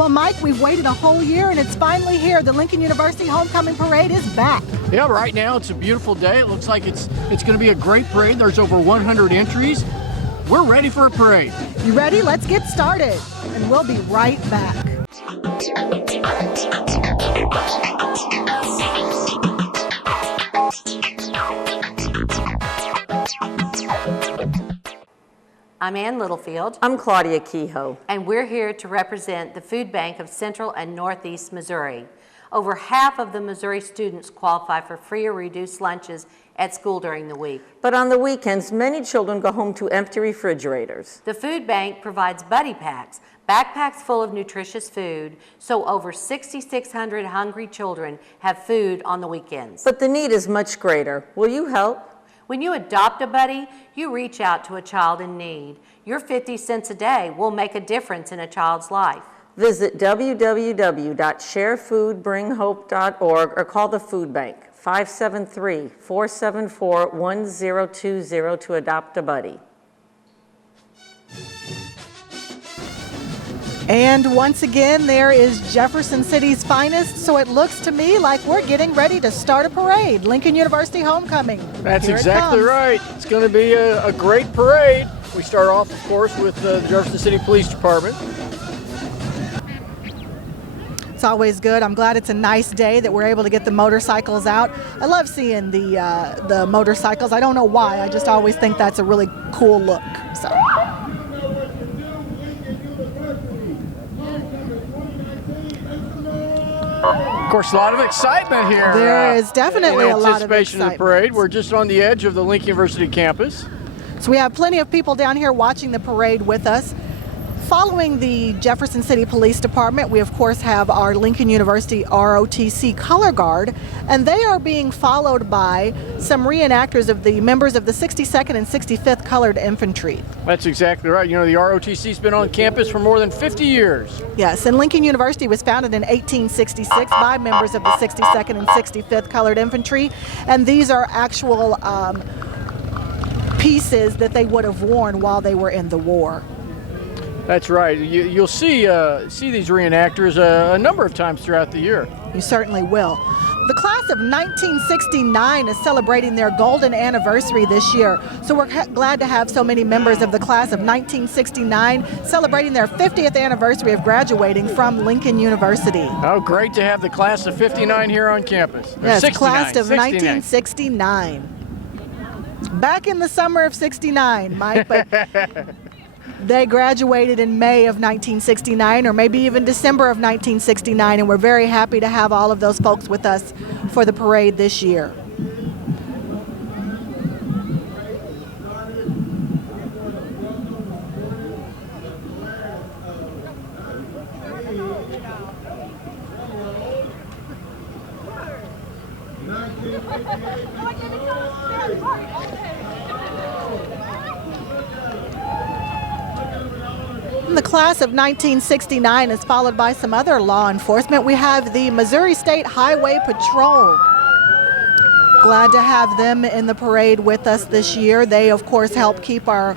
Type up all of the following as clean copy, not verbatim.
Well, Mike, we've waited a whole year and it's finally here. The Lincoln University Homecoming Parade is back. Yeah, right now it's a beautiful day. It looks like it's going to be a great parade. There's over 100 entries. We're ready for a parade. You ready? Let's get started. And we'll be right back. I'm Ann Littlefield. I'm Claudia Kehoe. And we're here to represent the Food Bank of Central and Northeast Missouri. Over half of the Missouri students qualify for free or reduced lunches at school during the week. But on the weekends, many children go home to empty refrigerators. The Food Bank provides buddy packs, backpacks full of nutritious food, so over 6,600 hungry children have food on the weekends. But the need is much greater. Will you help? When you adopt a buddy, you reach out to a child in need. Your 50 cents a day will make a difference in a child's life. Visit www.sharefoodbringhope.org or call the Food Bank, 573-474-1020 to adopt a buddy. And once again, there is Jefferson City's finest, so it looks to me like we're getting ready to start a parade. Lincoln University Homecoming. That's Here exactly right. It's going to be a great parade. We start off, of course, with the Jefferson City Police Department. It's always good. I'm glad it's a nice day that we're able to get the motorcycles out. I love seeing the motorcycles. I don't know why. I just always think that's a really cool look. So. Of course, a lot of excitement here. There is definitely a lot of anticipation of the parade. We're just on the edge of the Lincoln University campus. So we have plenty of people down here watching the parade with us. Following the Jefferson City Police Department, we of course have our Lincoln University ROTC Color Guard, and they are being followed by some reenactors of the members of the 62nd and 65th Colored Infantry. That's exactly right. You know, the ROTC's been on campus for more than 50 years. Yes, and Lincoln University was founded in 1866 by members of the 62nd and 65th Colored Infantry, and these are actual pieces that they would have worn while they were in the war. That's right. You'll see these reenactors a number of times throughout the year. You certainly will. The class of 1969 is celebrating their golden anniversary this year, so we're glad to have so many members of the class of 1969 celebrating their 50th anniversary of graduating from Lincoln University. Oh, great to have the class of 59 here on campus. Yes, class of 1969. Back in the summer of 69, Mike, but they graduated in May of 1969 or maybe even December of 1969, and we're very happy to have all of those folks with us for the parade this year. The class of 1969 is followed by some other law enforcement. We have the Missouri State Highway Patrol. Glad to have them in the parade with us this year. They, of course, help keep our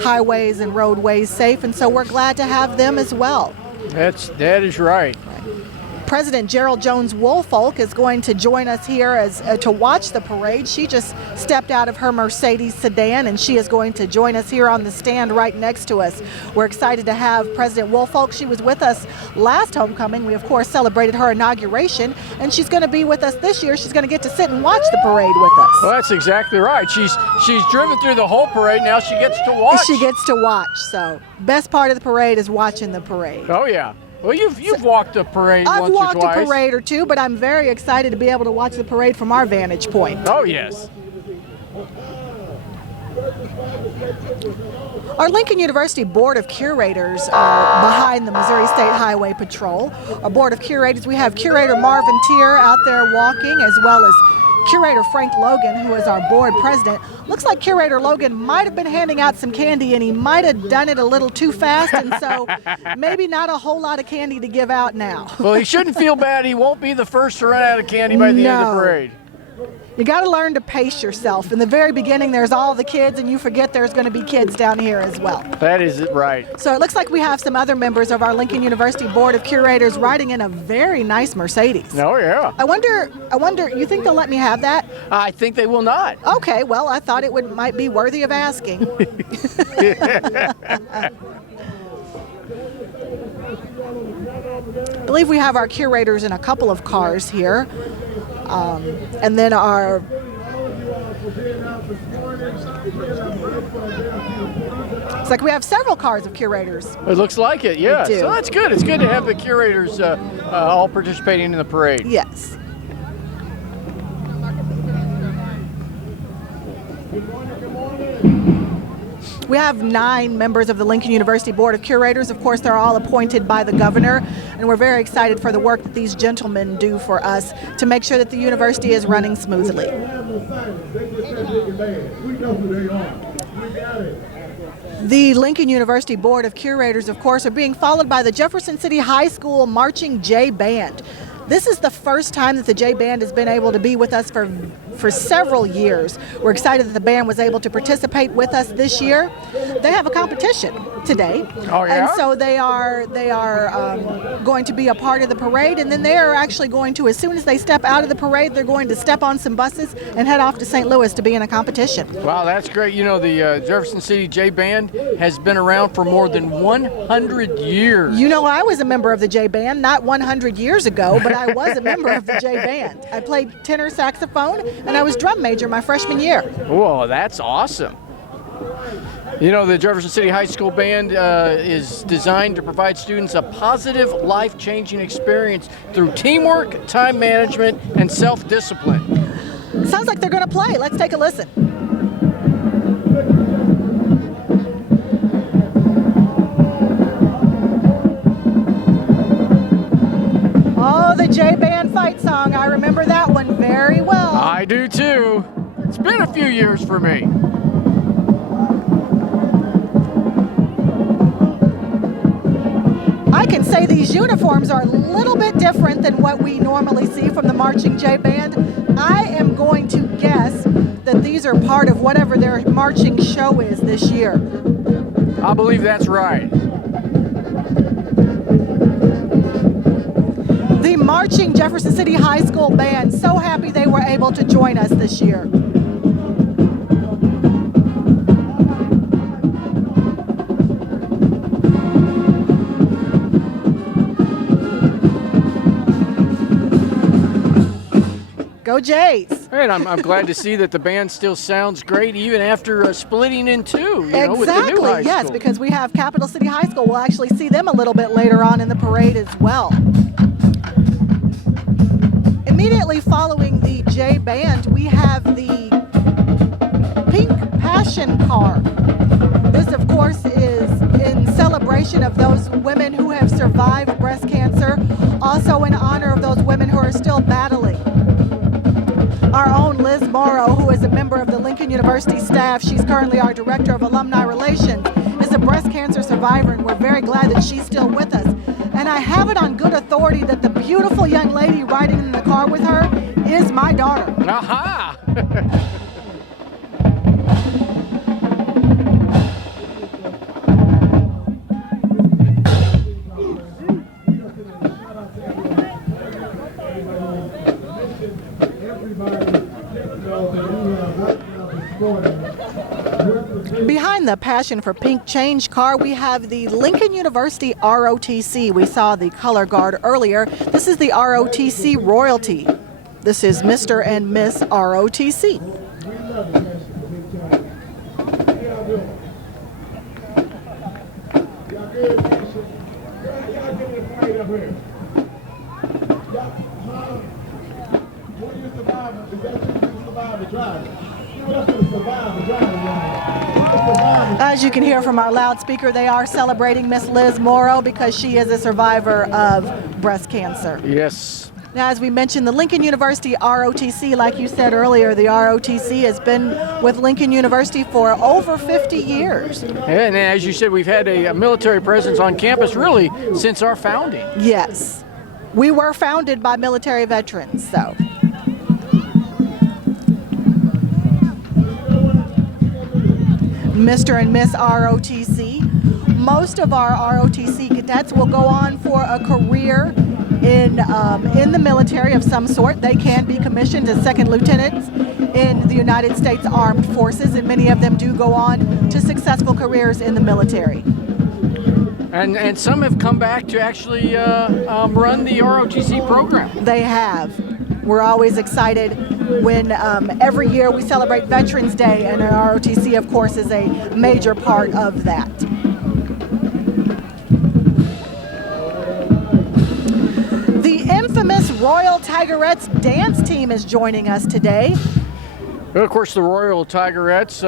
highways and roadways safe, and so we're glad to have them as well. That is right. President Gerald Jones Woolfolk is going to join us here to watch the parade. She just stepped out of her Mercedes sedan, and she is going to join us here on the stand right next to us. We're excited to have President Woolfolk. She was with us last homecoming. We, of course, celebrated her inauguration, and she's going to be with us this year. She's going to get to sit and watch the parade with us. Well, that's exactly right. She's driven through the whole parade. Now she gets to watch. She gets to watch. So best part of the parade is watching the parade. Oh, yeah. Well, you've walked a parade once or twice. I've walked a parade or two, but I'm very excited to be able to watch the parade from our vantage point. Oh, yes. Our Lincoln University Board of Curators are behind the Missouri State Highway Patrol. Our Board of Curators, we have Curator Marvin Tier out there walking, as well as Curator Frank Logan, who is our board president. Looks like Curator Logan might have been handing out some candy, and he might have done it a little too fast, and so maybe not a whole lot of candy to give out now. Well, he shouldn't feel bad. He won't be the first to run out of candy by the end of the parade. You got to learn to pace yourself. In the very beginning, there's all the kids, and you forget there's going to be kids down here as well. That is it, right. So it looks like we have some other members of our Lincoln University Board of Curators riding in a very nice Mercedes. Oh, yeah. I wonder, you think they'll let me have that? I think they will not. Okay, well, I thought it might be worthy of asking. I believe we have our curators in a couple of cars here. And then it's like we have several cars of curators. It looks like it, yeah. We do. So that's good. It's good to have the curators all participating in the parade. Yes. We have 9 members of the Lincoln University Board of Curators. Of course, they're all appointed by the governor, and we're very excited for the work that these gentlemen do for us to make sure that the university is running smoothly. The Lincoln University Board of Curators, of course, are being followed by the Jefferson City High School Marching J Band. This is the first time that the J Band has been able to be with us for several years. We're excited that the band was able to participate with us this year. They have a competition today. Oh, yeah? And so they are going to be a part of the parade, and then they are actually going to, as soon as they step out of the parade, they're going to step on some buses and head off to St. Louis to be in a competition. Wow, that's great. You know, the Jefferson City J Band has been around for more than 100 years. You know, I was a member of the J Band, not 100 years ago, but I was a member of the J Band. I played tenor saxophone, and I was drum major my freshman year. Whoa, that's awesome. You know, the Jefferson City High School Band is designed to provide students a positive, life-changing experience through teamwork, time management, and self-discipline. Sounds like they're going to play. Let's take a listen. Oh, the J Band fight song. I remember that one very well. I do too. It's been a few years for me. I can say these uniforms are a little bit different than what we normally see from the Marching J Band. I am going to guess that these are part of whatever their marching show is this year. I believe that's right. The Marching Jefferson City High School Band, so happy they were able to join us this year. Go Jays! And I'm glad to see that the band still sounds great even after splitting in two, with the new high yes, school. because we have Capital City High School. We'll actually see them a little bit later on in the parade as well. Immediately following the J Band, we have the Pink Passion Car. This, of course, is in celebration of those women who have survived breast cancer, also in honor of those women who are still battling. Our own Liz Morrow, who is a member of the Lincoln University staff, she's currently our Director of Alumni Relations, is a breast cancer survivor, and we're very glad that she's still with us. And I have it on good authority that the beautiful young lady riding in the car with her is my daughter. Aha! Behind the Passion for Pink Change car, we have the Lincoln University ROTC. We saw the color guard earlier. This is the ROTC royalty. This is Mr. and Miss ROTC. As you can hear from our loudspeaker, they are celebrating Miss Liz Morrow because she is a survivor of breast cancer. Yes. Now, as we mentioned, the Lincoln University ROTC, like you said earlier, the ROTC has been with Lincoln University for over 50 years. And as you said, we've had a military presence on campus really since our founding. Yes. We were founded by military veterans, so. Mr. and Miss ROTC. Most of our ROTC cadets will go on for a career in the military of some sort. They can be commissioned as second lieutenants in the United States Armed Forces, and many of them do go on to successful careers in the military. And some have come back to actually run the ROTC program. They have. We're always excited when every year we celebrate Veterans Day, and ROTC, of course, is a major part of that. The infamous Royal Tigerettes dance team is joining us today. Well, of course, the Royal Tigerettes,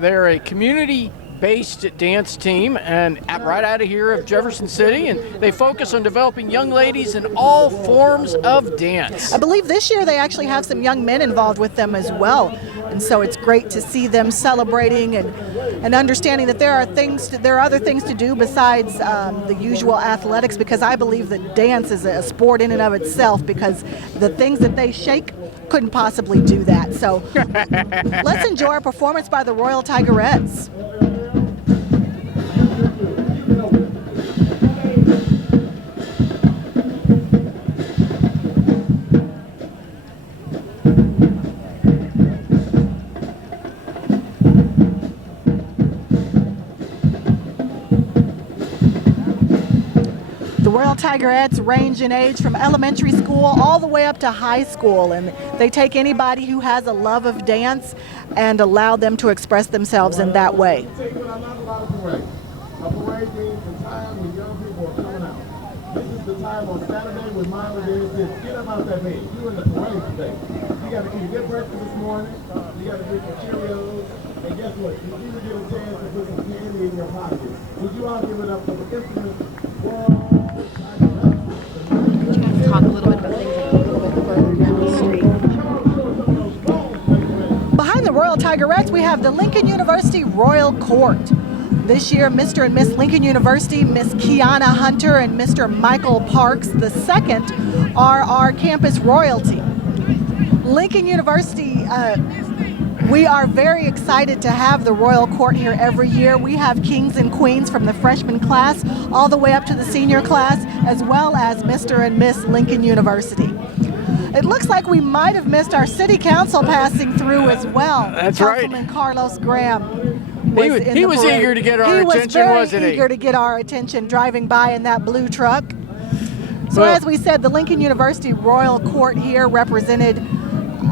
they're a community-based dance team, and right out of here of Jefferson City, and they focus on developing young ladies in all forms of dance. I believe this year they actually have some young men involved with them as well, and so it's great to see them celebrating and understanding that there are other things to do besides the usual athletics, because I believe that dance is a sport in and of itself, because the things that they shake couldn't possibly do that. So let's enjoy a performance by the Royal Tigerettes. The Royal Tigerettes range in age from elementary school all the way up to high school, and they take anybody who has a love of dance and allow them to express themselves in that way. A parade means the time when young people are coming out. This is the time on Saturday when Mama Day says, get up out that bed. You in the parade today. You got to eat a good breakfast this morning. You got to drink some Cheerios. And guess what? You even get a chance to put some candy in your pocket. Would you all give it up for the infamous Talk a little bit about things a little bit further down the street. Behind the Royal Tigerettes, we have the Lincoln University Royal Court. This year, Mr. and Miss Lincoln University, Miss Kiana Hunter and Mr. Michael Parks II are our campus royalty. Lincoln University, we are very excited to have the Royal Court here every year. We have kings and queens from the freshman class all the way up to the senior class, as well as Mr. and Miss Lincoln University. It looks like we might have missed our city council passing through as well. That's right. Councilman Carlos Graham. He was eager to get our attention, wasn't he? He was very eager to get our attention driving by in that blue truck. So as we said, the Lincoln University Royal Court here represented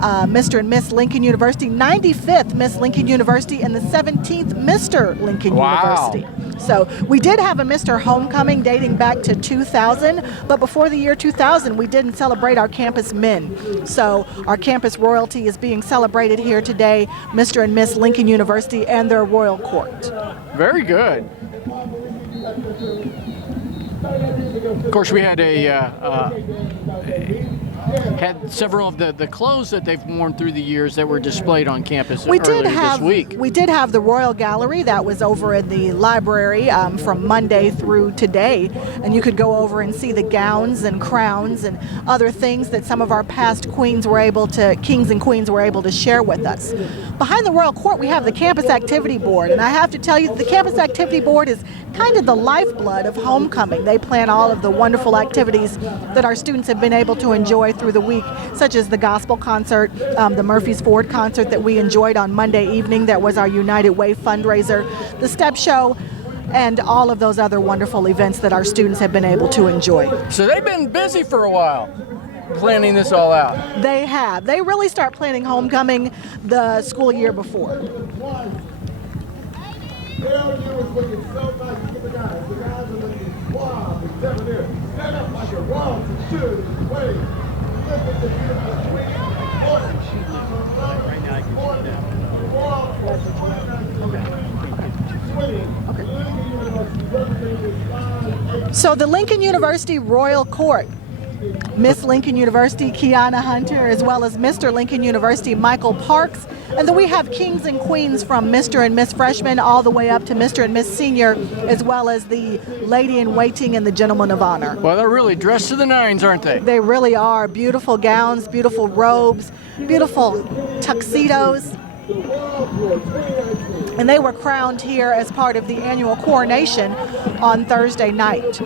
Mr. and Miss Lincoln University, 95th Miss Lincoln University, and the 17th Mr. Lincoln University. So we did have a Mr. Homecoming dating back to 2000, but before the year 2000, we didn't celebrate our campus men. So our campus royalty is being celebrated here today, Mr. and Miss Lincoln University and their Royal Court. Very good. Of course, we had had several of the clothes that they've worn through the years that were displayed on campus this week. We did have the Royal Gallery that was over in the library from Monday through today, and you could go over and see the gowns and crowns and other things that some of our past kings and queens were able to share with us. Behind the Royal Court, we have the Campus Activity Board, and I have to tell you, the Campus Activity Board is kind of the lifeblood of homecoming. They plan all of the wonderful activities that our students have been able to enjoy through the week, such as the gospel concert, the Murphy's Ford concert that we enjoyed on Monday evening, that was our United Way fundraiser, the step show, and all of those other wonderful events that our students have been able to enjoy. So they've been busy for a while planning this all out. They have. They really start planning homecoming the school year before. So the Lincoln University Royal Court, Miss Lincoln University Kiana Hunter, as well as Mr. Lincoln University Michael Parks, and then we have kings and queens from Mr. and Miss Freshman all the way up to Mr. and Miss Senior, as well as the Lady in Waiting and the Gentleman of Honor. Well, they're really dressed to the nines, aren't they? They really are. Beautiful gowns, beautiful robes, beautiful tuxedos. and they were crowned here as part of the annual coronation on Thursday night.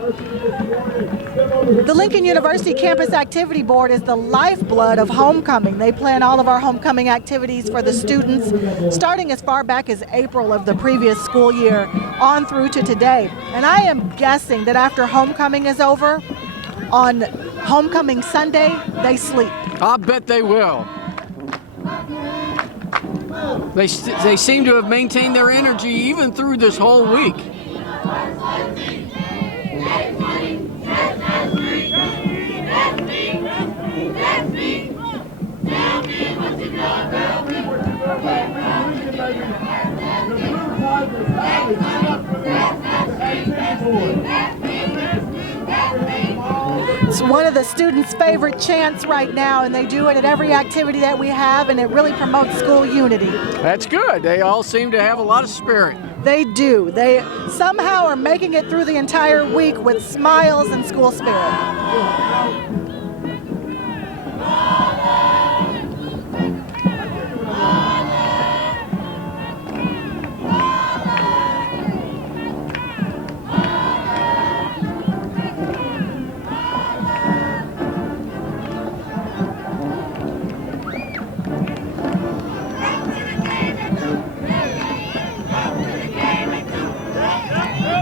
The Lincoln University Campus Activity Board is the lifeblood of homecoming. They plan all of our homecoming activities for the students starting as far back as April of the previous school year on through to today. And I am guessing that after homecoming is over, on homecoming Sunday, they sleep. I'll bet they will. They seem to have maintained their energy even through this whole week. It's one of the students' favorite chants right now, and they do it at every activity that we have, and it really promotes school unity. That's good. They all seem to have a lot of spirit. They do. They somehow are making it through the entire week with smiles and school spirit.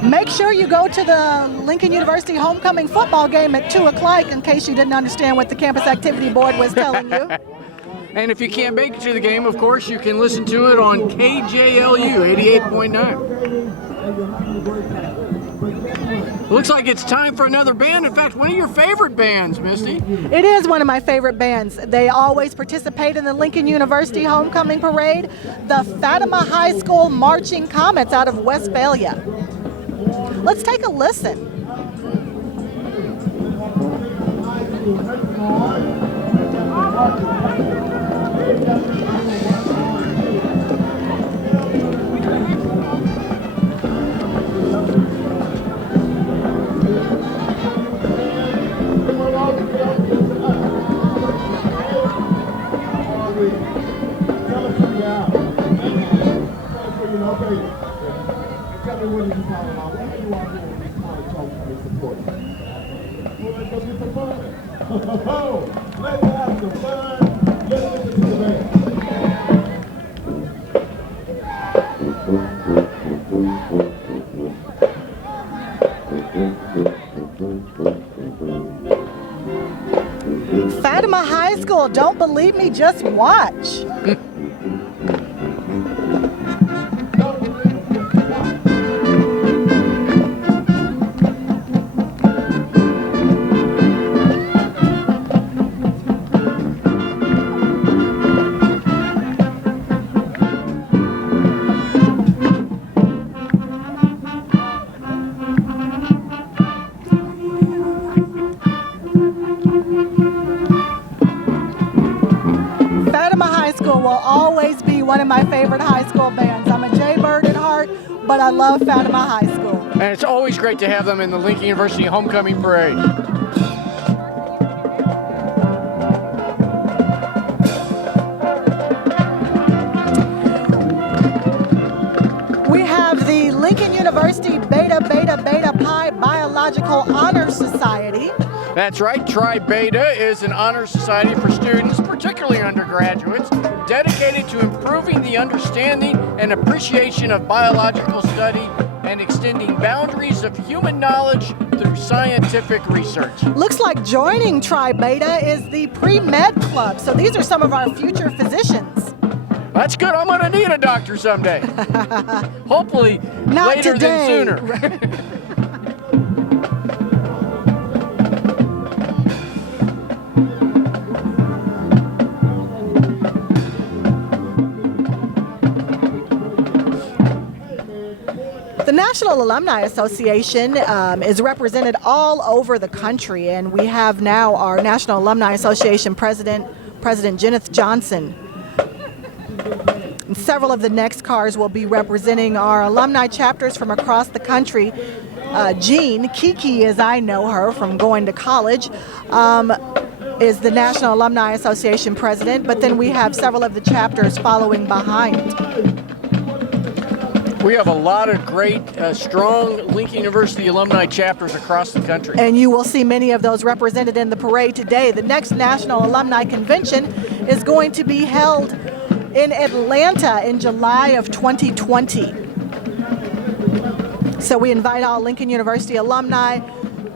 Make sure you go to the Lincoln University homecoming football game at 2 o'clock in case you didn't understand what the Campus Activity Board was telling you. And if you can't make it to the game, of course, you can listen to it on KJLU 88.9. Looks like it's time for another band. In fact, one of your favorite bands, Misty. It is one of my favorite bands. They always participate in the Lincoln University homecoming parade, the Fatima High School Marching Comets out of Westphalia. Let's take a listen. Let's have some fun. Let's listen to the band. Fatima High School, don't believe me, just watch. Will always be one of my favorite high school bands. I'm a Jaybird at heart, but I love Fatima High School. And it's always great to have them in the Lincoln University Homecoming Parade. We have the Lincoln University Beta Beta Beta Pi Biological Honor Society. That's right, Tri Beta is an honor society for students, particularly undergraduates, dedicated to improving the understanding and appreciation of biological study and extending boundaries of human knowledge through scientific research. Looks like joining Tri Beta is the Pre-Med Club, so these are some of our future physicians. That's good. I'm going to need a doctor someday. Hopefully Not later today. than sooner. The National Alumni Association is represented all over the country, and we have now our National Alumni Association President Jenneth Johnson. And several of the next cars will be representing our alumni chapters from across the country. Jean, Kiki as I know her from going to college, is the National Alumni Association President, but then we have several of the chapters following behind. We have a lot of great, strong Lincoln University alumni chapters across the country. And you will see many of those represented in the parade today. The next National Alumni Convention is going to be held in Atlanta in July of 2020. So we invite all Lincoln University alumni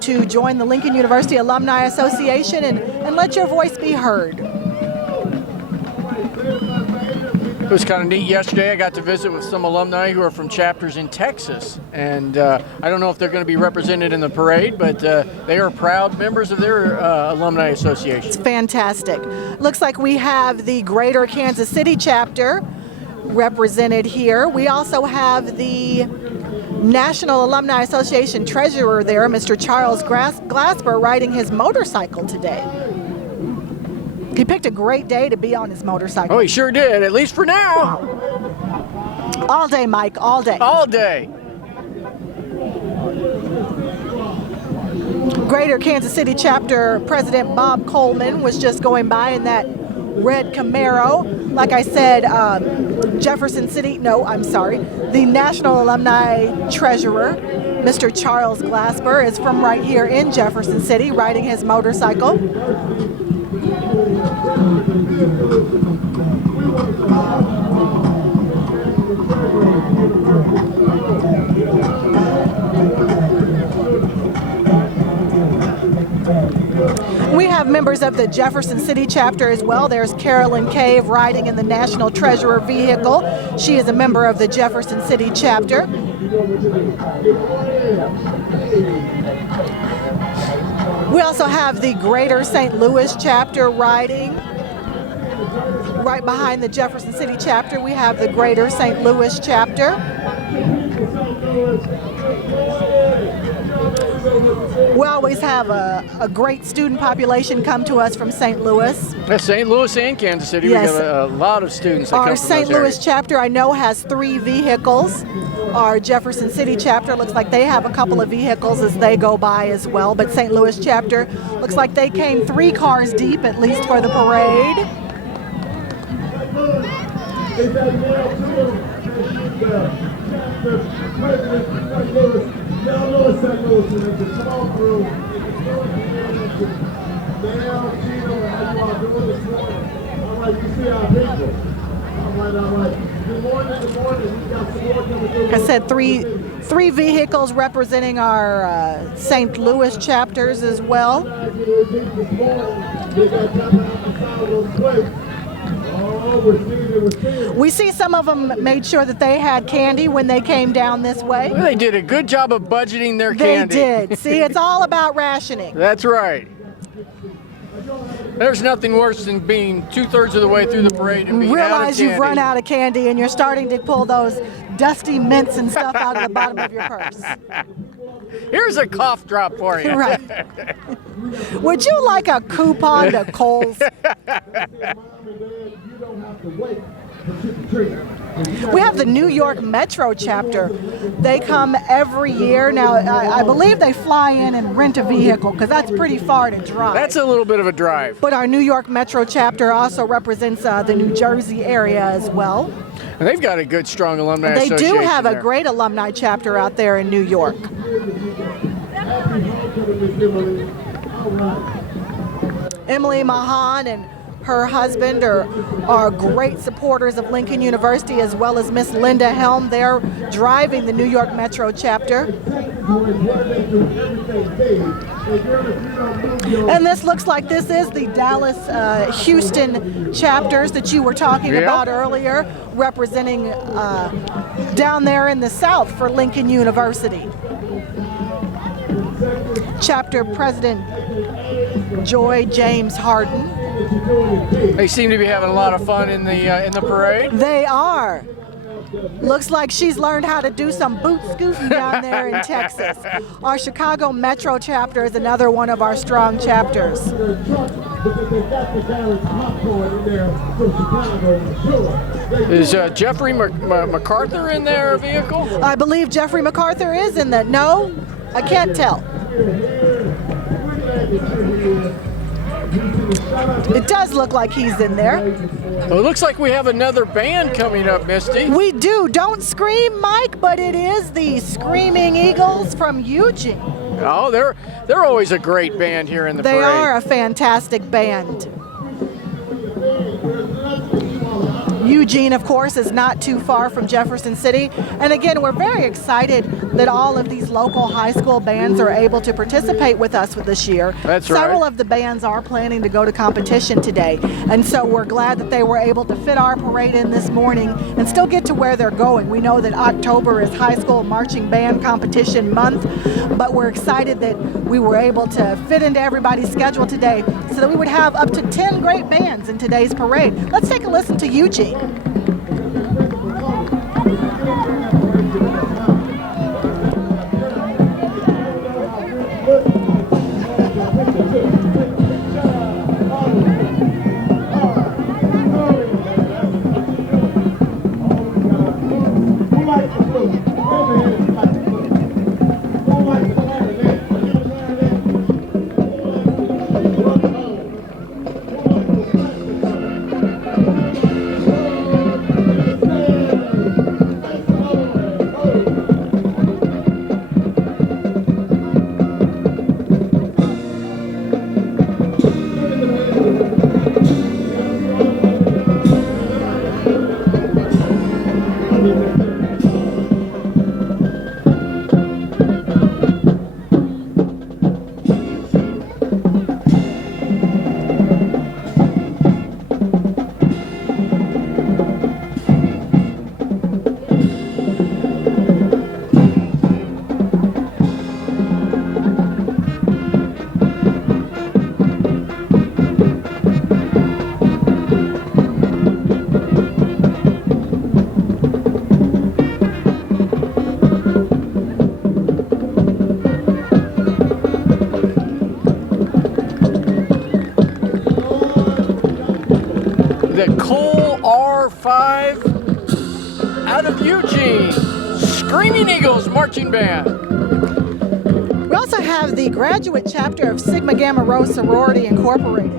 to join the Lincoln University Alumni Association and let your voice be heard. It was kind of neat yesterday. I got to visit with some alumni who are from chapters in Texas. And I don't know if they're going to be represented in the parade, but they are proud members of their alumni association. It's fantastic. Looks like we have the Greater Kansas City chapter represented here. We also have the National Alumni Association treasurer there, Mr. Charles Glasper, riding his motorcycle today. He picked a great day to be on his motorcycle. Oh, he sure did, at least for now. All day, Mike, all day. All day. Greater Kansas City chapter President Bob Coleman was just going by in that red Camaro. Like I said, Jefferson City, no, I'm sorry, the National Alumni Treasurer, Mr. Charles Glasper, is from right here in Jefferson City, riding his motorcycle. We have members of the Jefferson City chapter as well. There's Carolyn Cave riding in the National Treasurer vehicle. She is a member of the Jefferson City chapter. We also have the Greater St. Louis chapter riding. Right behind the Jefferson City chapter, we have the Greater St. Louis chapter. We always have a great student population come to us from St. Louis. St. Louis and Kansas City, Yes. We got a lot of students that come Our from St. those Louis areas. chapter, I know, has 3 vehicles. Our Jefferson City chapter looks like they have a couple of vehicles as they go by as well. But St. Louis chapter looks like they came 3 cars deep, at least for the parade. I said three vehicles representing our St. Louis chapters as well. We see some of them made sure that they had candy when they came down this way. Well, they did a good job of budgeting their candy. They did. See, it's all about rationing. That's right. There's nothing worse than being 2/3 of the way through the parade and being out of Realize candy. you've run out of candy and you're starting to pull those dusty mints and stuff out of the bottom of your purse. Here's a cough drop for you. Right. Would you like a coupon to Kohl's? We have the New York Metro chapter. They come every year. Now, I believe they fly in and rent a vehicle because that's pretty far to drive. That's a little bit of a drive. But our New York Metro chapter also represents the New Jersey area as well. And they've got a good, strong alumni They association do have a there. great alumni chapter out there in New York. Emily Mahan and her husband are great supporters of Lincoln University, as well as Miss Linda Helm. They're driving the New York Metro chapter. And this looks like this is the Dallas Houston chapters that you were talking about earlier, representing down there in the South for Lincoln University. Chapter President Joy James Harden. They seem to be having a lot of fun in the parade. They are. Looks like she's learned how to do some boot scooting down there in Texas. Our Chicago Metro chapter is another one of our strong chapters. Is Jeffrey MacArthur in their vehicle? I believe Jeffrey MacArthur is in the, no, I can't tell. It does look like he's in there. Well, it looks like we have another band coming up, Misty. We do. Don't scream, Mike, but it is the Screaming Eagles from Eugene. Oh, they're always a great band here in the They parade. are a fantastic band. Eugene, of course, is not too far from Jefferson City. And again, we're very excited that all of these local high school bands are able to participate with us this year. That's right. Several of the bands are planning to go to competition today. And so we're glad that they were able to fit our parade in this morning and still get to where they're going. We know that October is High School Marching Band Competition Month, but we're excited that we were able to fit into everybody's schedule today so that we would have up to 10 great bands in today's parade. Let's take a listen to Eugene. Out of Eugene, Screaming Eagles Marching Band. We also have the graduate chapter of Sigma Gamma Rho Sorority Incorporated.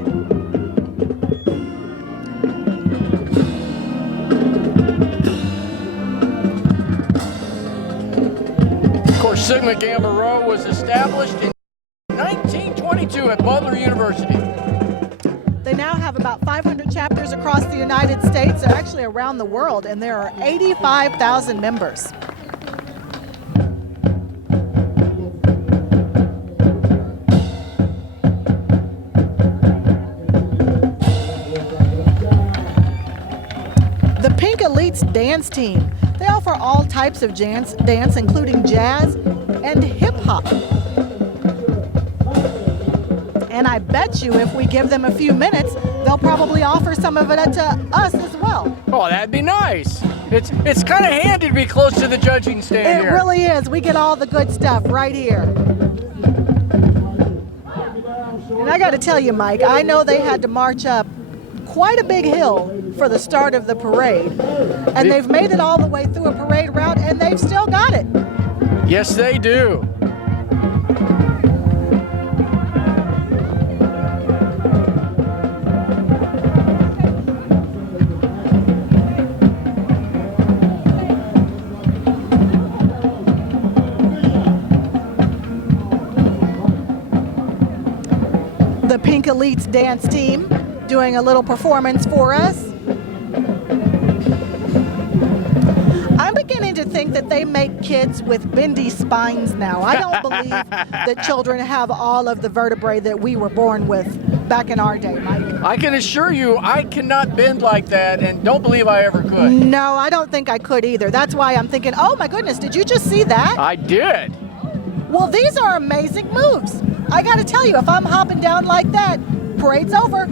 Of course, Sigma Gamma Rho was established in 1922 at Butler University. They now have about 500 chapters across the United States, or actually around the world, and there are 85,000 members. The Pink Elites dance team. They offer all types of dance, including jazz and hip hop. And I bet you if we give them a few minutes, they'll probably offer some of it to us as well. Oh, that'd be nice. It's kind of handy to be close to the judging stand here. It really is. We get all the good stuff right here. And I got to tell you, Mike, I know they had to march up quite a big hill for the start of the parade. And they've made it all the way through a parade route, and they've still got it. Yes, they do. The Pink Elites dance team doing a little performance for us. I'm beginning to think that they make kids with bendy spines now. I don't believe that children have all of the vertebrae that we were born with back in our day, Mike. I can assure you I cannot bend like that and don't believe I ever could. No, I don't think I could either. That's why I'm thinking, oh my goodness, did you just see that? I did. Well, these are amazing moves. I got to tell you, if I'm hopping down like that, parade's over.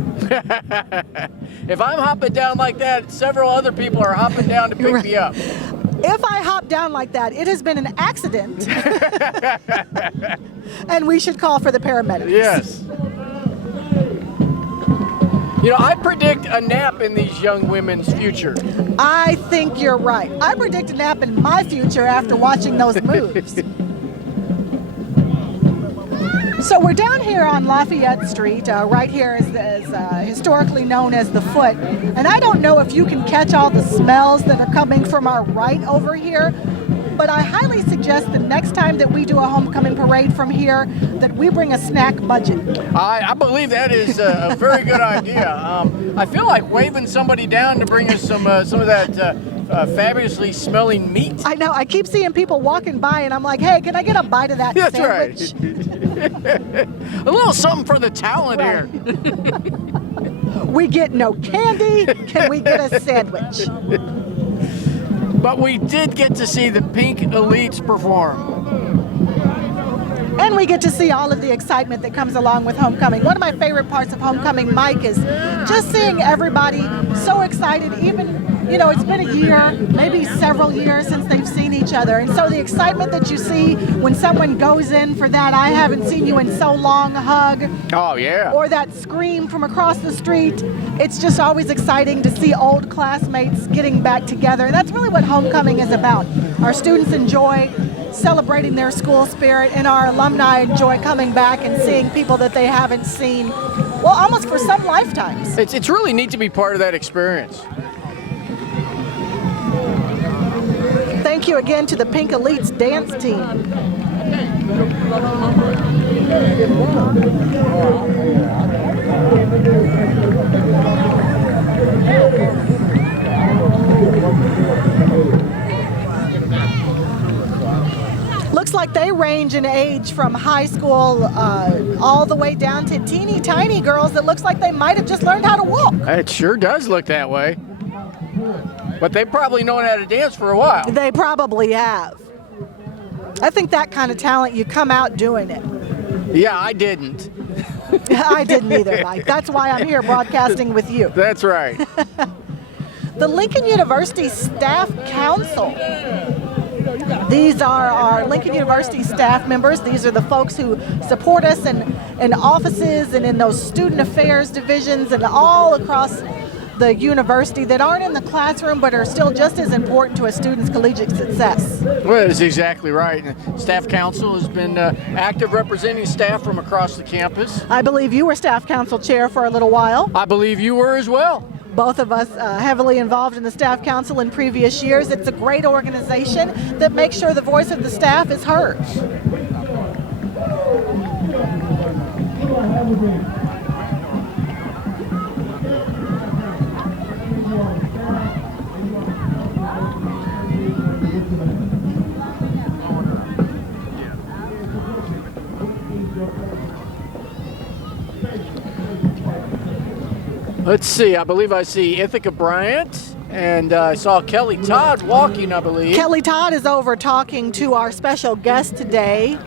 If I'm hopping down like that, several other people are hopping down to pick me up. If I hop down like that, it has been an accident. And we should call for the paramedics. Yes. You know, I predict a nap in these young women's future. I think you're right. I predict a nap in my future after watching those moves. So we're down here on Lafayette Street, right here is historically known as the Foot. And I don't know if you can catch all the smells that are coming from our right over here, but I highly suggest the next time that we do a homecoming parade from here that we bring a snack budget. I believe that is a very good idea. I feel like waving somebody down to bring us some of that fabulously smelling meat. I know, I keep seeing people walking by and I'm like, hey, can I get a bite of that That's sandwich? right. A little something for the talent here. We get no candy, can we get a sandwich? But we did get to see the Pink Elites perform. And we get to see all of the excitement that comes along with homecoming. One of my favorite parts of homecoming, Mike, is just seeing everybody so excited. Even, you know, it's been a year, maybe several years since they've seen each other. And so the excitement that you see when someone goes in for that "I haven't seen you in so long" hug. Oh, yeah. Or that scream from across the street. It's just always exciting to see old classmates getting back together. And that's really what homecoming is about. Our students enjoy celebrating their school spirit, and our alumni enjoy coming back and seeing people that they haven't seen, well, almost for some lifetimes. It's really neat to be part of that experience. Thank you again to the Pink Elites dance team. Looks like they range in age from high school all the way down to teeny tiny girls that looks like they might have just learned how to walk. It sure does look that way. But they've probably known how to dance for a while. They probably have. I think that kind of talent, you come out doing it. Yeah, I didn't. I didn't either, Mike. That's why I'm here broadcasting with you. That's right. The Lincoln University Staff Council. These are our Lincoln University staff members. These are the folks who support us in offices and in those student affairs divisions and all across the university that aren't in the classroom but are still just as important to a student's collegiate success. Well, that's exactly right. Staff Council has been active representing staff from across the campus. I believe you were staff council chair for a little while. I believe you were as well. Both of us heavily involved in the staff council in previous years. It's a great organization that makes sure the voice of the staff is heard. Let's see, I believe I see Ithaca Bryant, and I saw Kelly Todd walking, I believe. Kelly Todd is over talking to our special guest today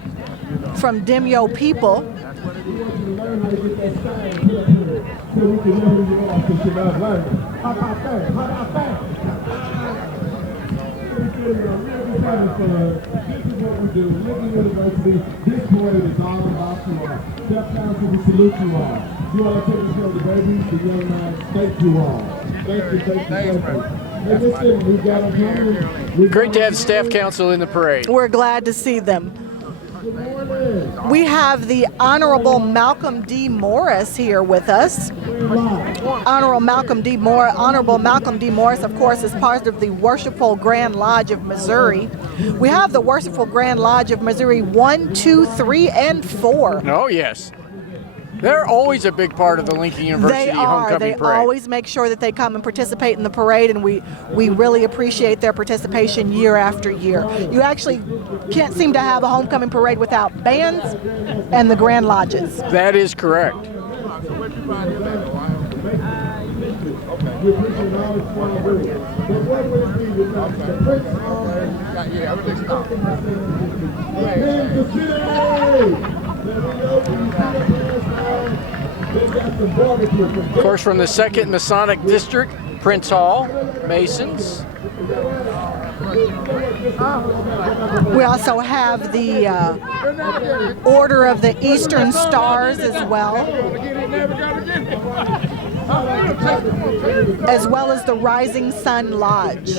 from Demio People. This parade is all about you all. Staff Council, we salute you all. You all are taking care of the babies, the young men. Thank you all. Thank you. And listen, we've got them coming. Great to have Staff Council in the parade. We're glad to see them. We have the Honorable Malcolm D. Morris here with us. Honorable Malcolm D. Morris, of course, is part of the Worshipful Grand Lodge of Missouri. We have the Worshipful Grand Lodge of Missouri 1, 2, 3, and 4. Oh, yes. They're always a big part of the Lincoln University homecoming They parade. always make sure that they come and participate in the parade, and we really appreciate their participation year after year. You actually can't seem to have a homecoming parade without bands and the Grand Lodges. That is correct. We appreciate all the small groups. But what would it be without the Prince Of course, from the 2nd Masonic District, Prince Hall, Masons. We also have the Order of the Eastern Stars as well. as well as the Rising Sun Lodge.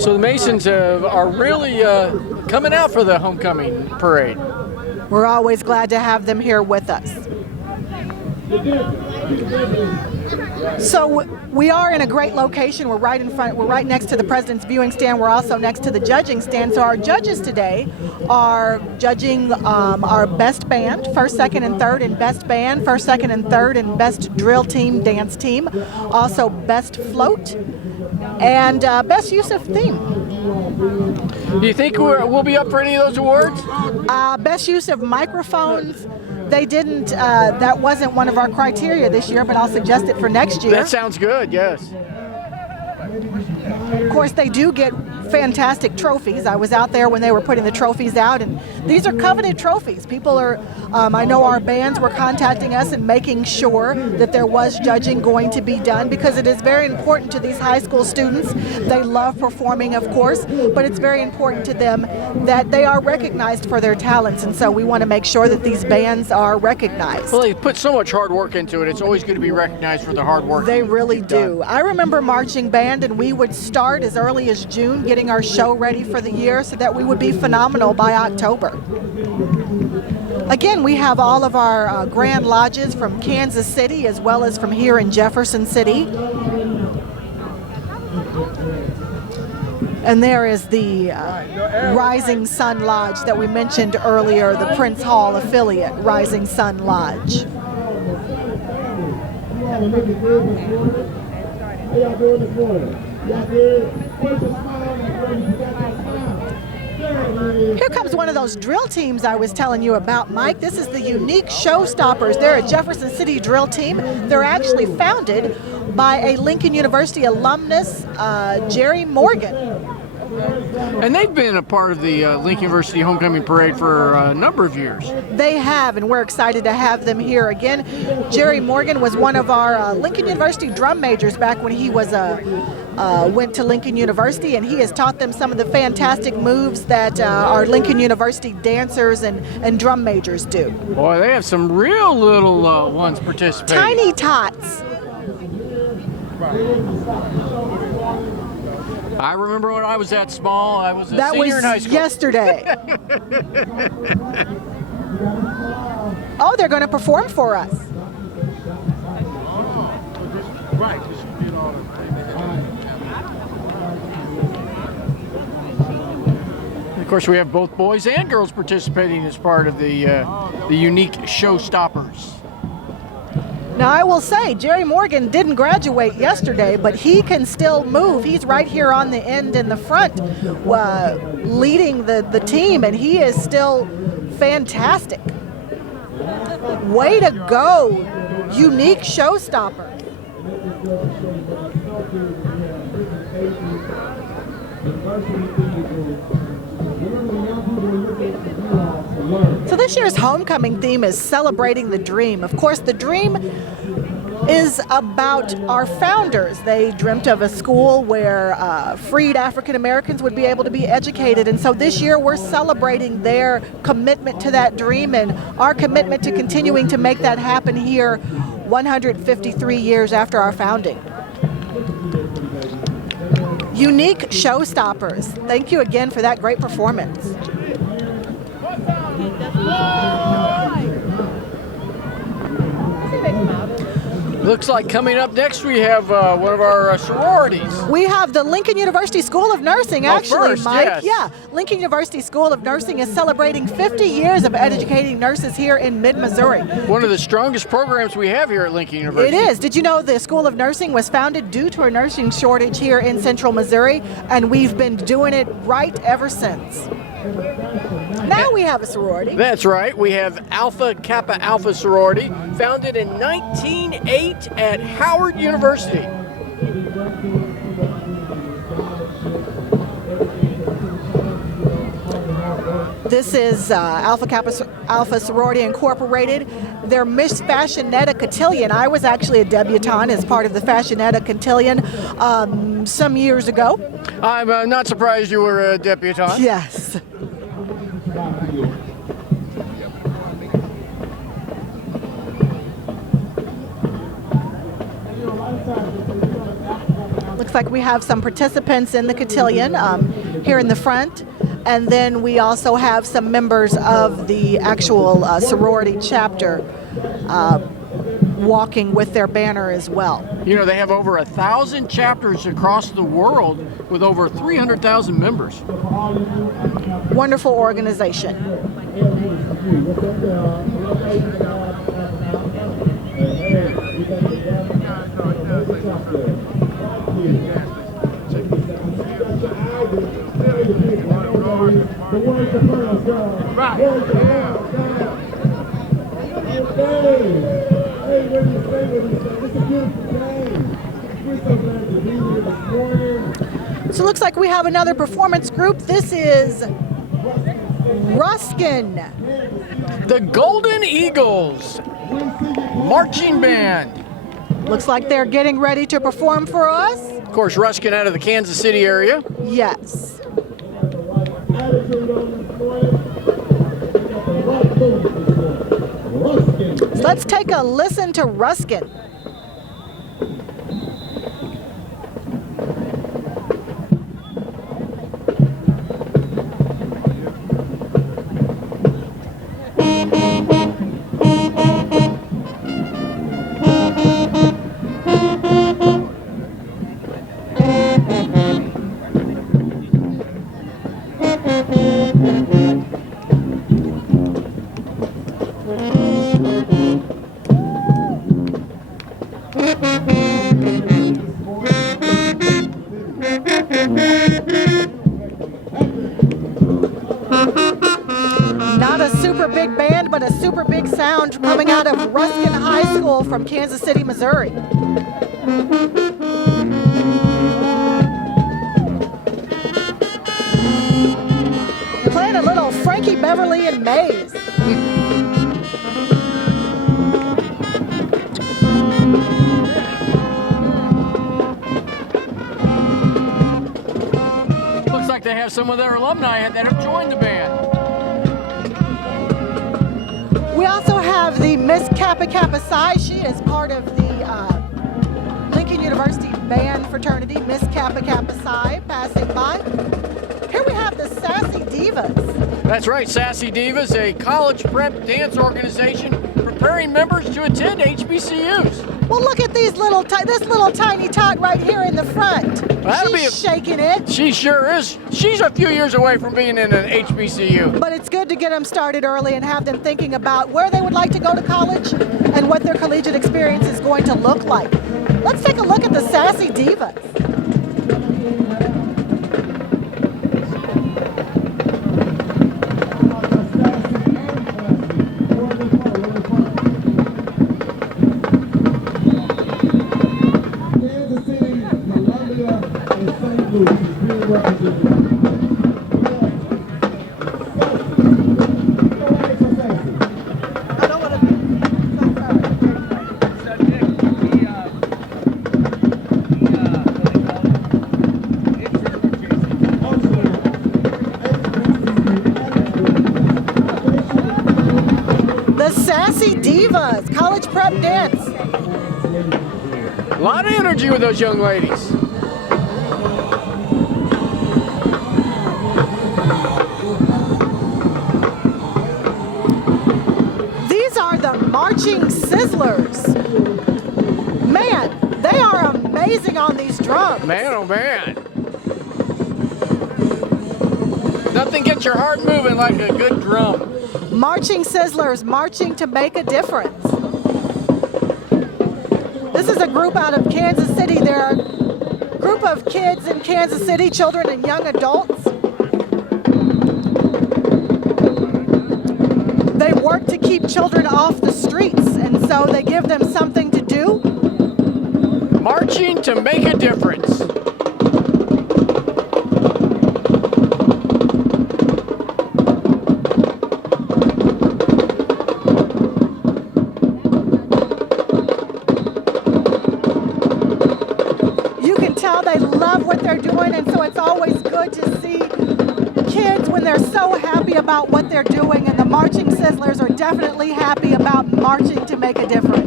So the Masons are really coming out for the homecoming parade. We're always glad to have them here with us. So we are in a great location. We're right in front. We're right next to the president's viewing stand. We're also next to the judging stand. So our judges today are judging our best band, first, second, and third in best band, first, second, and third in best drill team, dance team, also best float, and best use of theme. Do you think we'll be up for any of those awards? Best use of microphones. They didn't, that wasn't one of our criteria this year, but I'll suggest it for next year. That sounds good, yes. Of course, they do get fantastic trophies. I was out there when they were putting the trophies out, and these are coveted trophies. People are, I know our bands were contacting us and making sure that there was judging going to be done, because it is very important to these high school students. They love performing, of course, but it's very important to them that they are recognized for their talents, and so we want to make sure that these bands are recognized. Well, they put so much hard work into it. It's always going to be recognized for the hard work. They really do. I remember marching band, and we would start as early as June getting our show ready for the year so that we would be phenomenal by October. Again, we have all of our Grand Lodges from Kansas City as well as from here in Jefferson City. And there is the Rising Sun Lodge that we mentioned earlier, the Prince Hall affiliate, Rising Sun Lodge. How y'all doing this morning? Y'all good? Where's the smile? Here comes one of those drill teams I was telling you about, Mike. This is the unique Showstoppers. They're a Jefferson City drill team. They're actually founded by a Lincoln University alumnus, Jerry Morgan. And they've been a part of the Lincoln University Homecoming Parade for a number of years. They have, and we're excited to have them here again. Jerry Morgan was one of our Lincoln University drum majors back when he was went to Lincoln University, and he has taught them some of the fantastic moves that our Lincoln University dancers and drum majors do. Boy, they have some real little ones participating. Tiny tots. I remember when I was that small. I was a senior in high school. That was yesterday. Oh, they're going to perform for us. Of course, we have both boys and girls participating as part of the unique Showstoppers. Now, I will say, Jerry Morgan didn't graduate yesterday, but he can still move. He's right here on the end in the front, leading the team, and he is still fantastic. Way to go, unique Showstopper. So this year's homecoming theme is celebrating the dream. Of course, the dream is about our founders. They dreamt of a school where freed African Americans would be able to be educated. And so this year we're celebrating their commitment to that dream and our commitment to continuing to make that happen here 153 years after our founding. Unique Showstoppers. Thank you again for that great performance. Looks like coming up next we have one of our sororities. We have the Lincoln University School of Nursing, actually, first, Mike. yes. Yeah, Lincoln University School of Nursing is celebrating 50 years of educating nurses here in mid-Missouri. One of the strongest programs we have here at Lincoln University. It is. Did you know the School of Nursing was founded due to a nursing shortage here in central Missouri, and we've been doing it right ever since. Now we have a sorority. That's right. We have Kappa Alpha sorority, founded in 1908 at Howard University. This is Kappa Alpha Sorority Incorporated. They're Miss Fashionetta Cotillion. I was actually a debutante as part of the Fashionetta Cotillion some years ago. I'm not surprised you were a debutante. Yes. like we have some participants in the cotillion here in the front. And then we also have some members of the actual sorority chapter walking with their banner as well. You know, they have over 1,000 chapters across the world with over 300,000 members. Wonderful organization. So it looks like we have another performance group. This is Ruskin. The Golden Eagles Marching Band. Looks like they're getting ready to perform for us. Of course, Ruskin out of the Kansas City area. Yes. So let's take a listen to Ruskin. Not a super big band, but a super big sound coming out of Ruskin High School from Kansas City, Missouri. Playing a little Frankie Beverly and Maze. Looks like they have some of their alumni that have joined the band. We also have the Miss Kappa Kappa Psi. She is part of the Lincoln University band fraternity, Miss Kappa Kappa Psi, passing by. Here we have the Sassy Divas. That's right, Sassy Divas, a college prep dance organization preparing members to attend HBCUs. Well, look at these this little tiny tot right here in the front. She's shaking it. She sure is. She's a few years away from being in an HBCU. But it's good to get them started early and have them thinking about where they would like to go to college and what their collegiate experience is going to look like. Let's take a look at the Sassy Divas. The Sassy Divas, college prep dance. A lot of energy with those young ladies. These are the Marching Sizzlers. Man, they are amazing on these drums. Man, oh man. Nothing gets your heart moving like a good drum. Marching Sizzlers, marching to make a difference. This is a group out of Kansas City. They're a group of kids in Kansas City, children and young adults. They work to keep children off the streets, and so they give them something to do. Marching to make a difference. They love what they're doing, and so it's always good to see kids when they're so happy about what they're doing, and the Marching Sizzlers are definitely happy about marching to make a difference.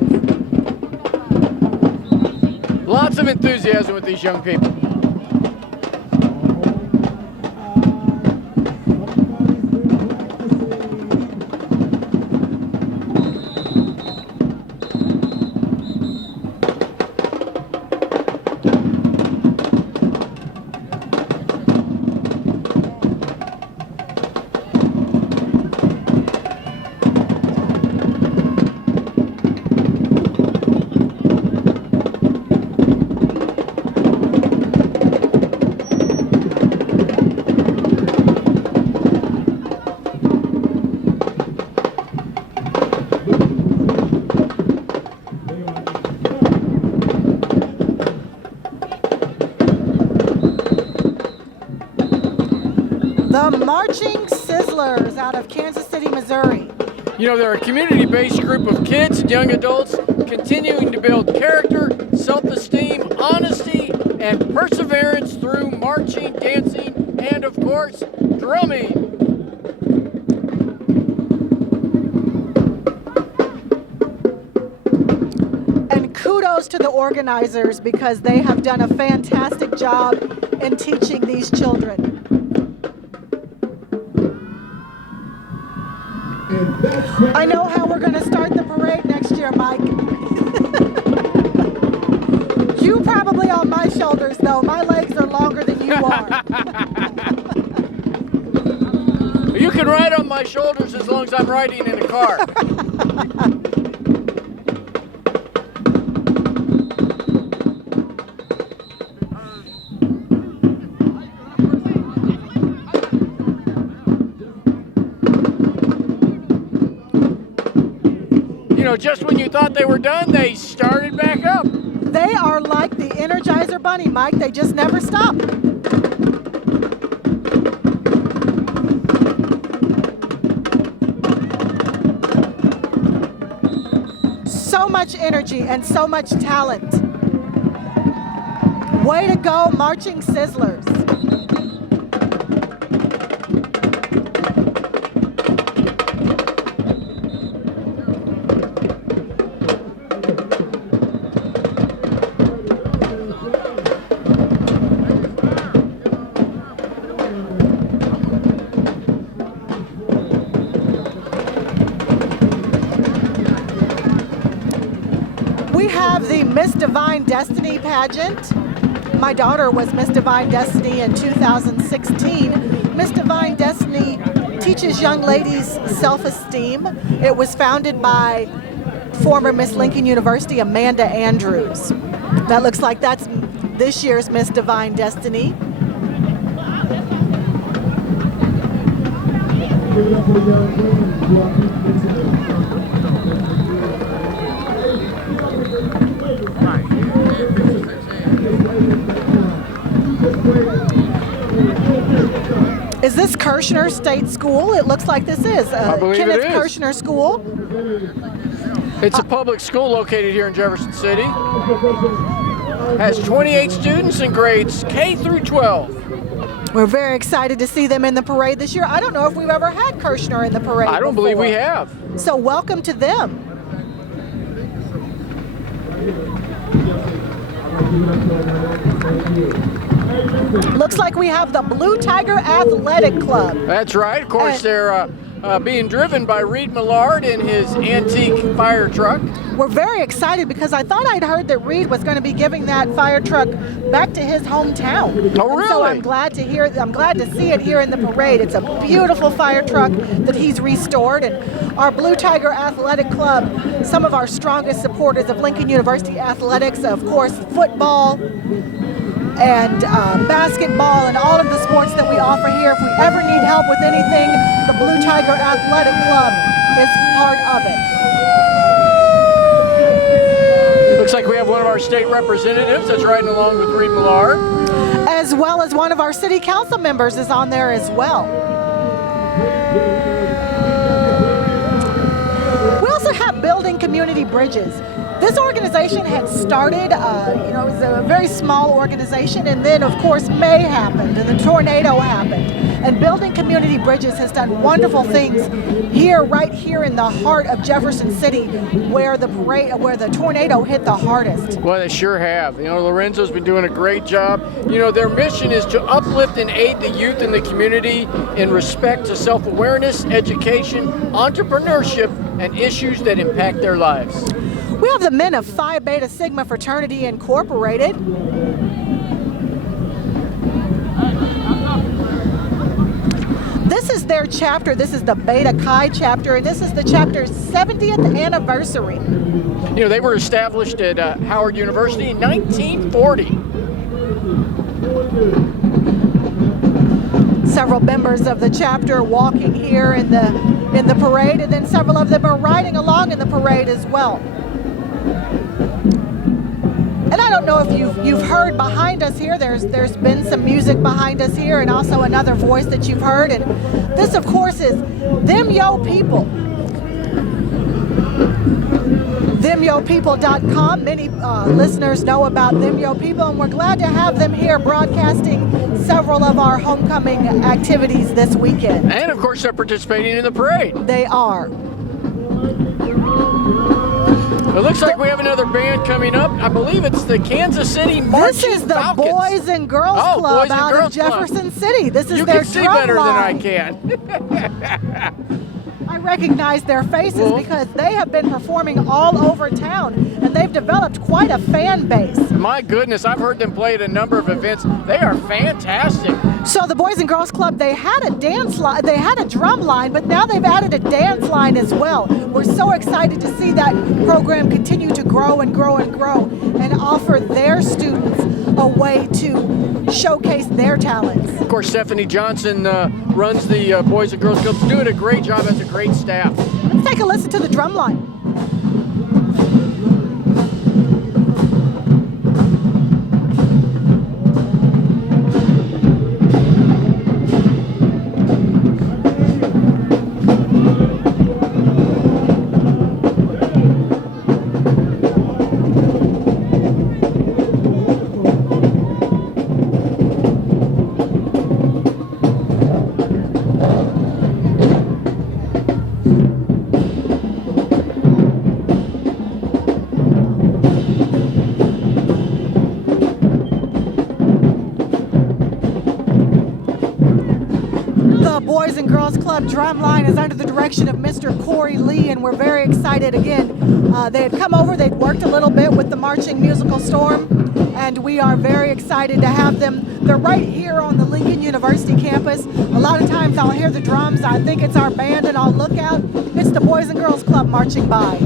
Lots of enthusiasm with these young people. Marching Sizzlers out of Kansas City, Missouri. You know, they're a community-based group of kids and young adults continuing to build character, self-esteem, honesty, and perseverance through marching, dancing, and of course, drumming. And kudos to the organizers because they have done a fantastic job in teaching these children. I know how we're going to start the parade next year, Mike. You probably on my shoulders, though. My legs are longer than you are. You can ride on my shoulders as long as I'm riding in a car. You know, just when you thought they were done, they started back up. They are like the Energizer Bunny, Mike. They just never stop. So much energy and so much talent. Way to go, Marching Sizzlers. The Miss Divine Destiny pageant. My daughter was Miss Divine Destiny in 2016. Miss Divine Destiny teaches young ladies self-esteem. It was founded by former Miss Lincoln University, Amanda Andrews. That looks like that's this year's Miss Divine Destiny. Is this Kirshner State School? It looks like this is. I believe Kenneth it is. Kirshner School. It's a public school located here in Jefferson City. Has 28 students in grades K through 12. We're very excited to see them in the parade this year. I don't know if we've ever had Kirshner in the parade I don't before. believe we have. So welcome to them. Looks like we have the Blue Tiger Athletic Club. That's right. Of course, And they're being driven by Reed Millard in his antique fire truck. we're very excited because I thought I'd heard that Reed was going to be giving that fire truck back to his hometown. Oh, And so really? I'm glad to see it here in the parade. It's a beautiful fire truck that he's restored. And our Blue Tiger Athletic Club, some of our strongest supporters of Lincoln University athletics, of course, football and basketball and all of the sports that we offer here. If we ever need help with anything, the Blue Tiger Athletic Club is part of it. Looks like we have one of our state representatives that's riding along with Reed Millard. As well as one of our city council members is on there as well. We also have building community bridges. This organization had started, it was a very small organization, and then, of course, May happened, and the tornado happened. And Building Community Bridges has done wonderful things here, right here in the heart of Jefferson City, where the tornado hit the hardest. Well, they sure have. You know, Lorenzo's been doing a great job. You know, their mission is to uplift and aid the youth in the community in respect to self-awareness, education, entrepreneurship, and issues that impact their lives. We have the men of Phi Beta Sigma Fraternity Incorporated. This is their chapter. This is the Beta Chi chapter, and this is the chapter's 70th anniversary. You know, they were established at Howard University in 1940. Several members of the chapter walking here in the parade, and then several of them are riding along in the parade as well. And And I don't know if you've heard behind us here, there's been some music behind us here and also another voice that you've heard. And this, of course, is Them Yo People. ThemYoPeople.com. Many listeners know about Them Yo People, and we're glad to have them here broadcasting several of our homecoming activities this weekend. And of course, they're participating in the parade. They are. It looks like we have another band coming up. I believe it's the Kansas City Marching This is the Falcons. Boys and Girls Club Boys and out Girls of Jefferson Club. City. This is You their can see drum better line. than I can. I recognize their faces because they have been performing all over town, and they've developed quite a fan base. My goodness, I've heard them play at a number of events. They are fantastic. So the Boys and Girls Club, they had a dance line, they had a drum line, but now they've added a dance line as well. We're so excited to see that program continue to grow and grow and grow and offer their students a way to showcase their talents. Of course, Stephanie Johnson runs the Boys and Girls Club. Doing a great job, has a great staff. Let's take a listen to the drum line. Boys and Girls Club drum line is under the direction of Mr. Corey Lee, and we're very excited again. They had come over, they'd worked a little bit with the Marching Musical Storm, and we are very excited to have them. They're right here on the Lincoln University campus. A lot of times I'll hear the drums, I think it's our band, and I'll look out, it's the Boys and Girls Club marching by.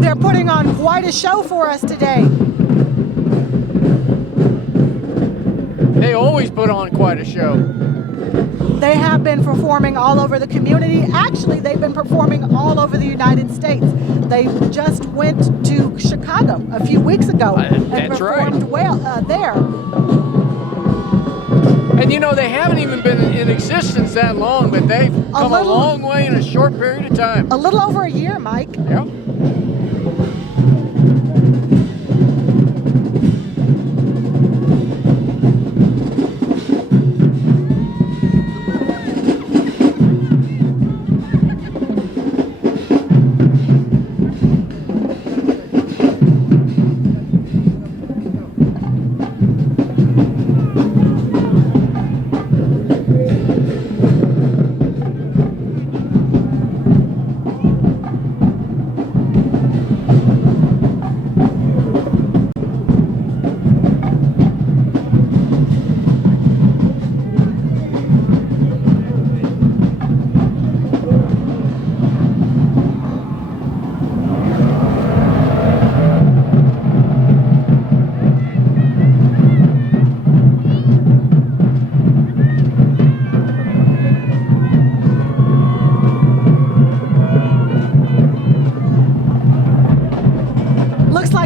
They're putting on quite a show for us today. They always put on quite a show. They have been performing all over the community. Actually, they've been performing all over the United States. They just went to Chicago a few weeks ago and That's performed right. well there. And you know, they haven't even been in existence that long, but they've come a long way in a short period of time. A little over a year, Mike. Yep.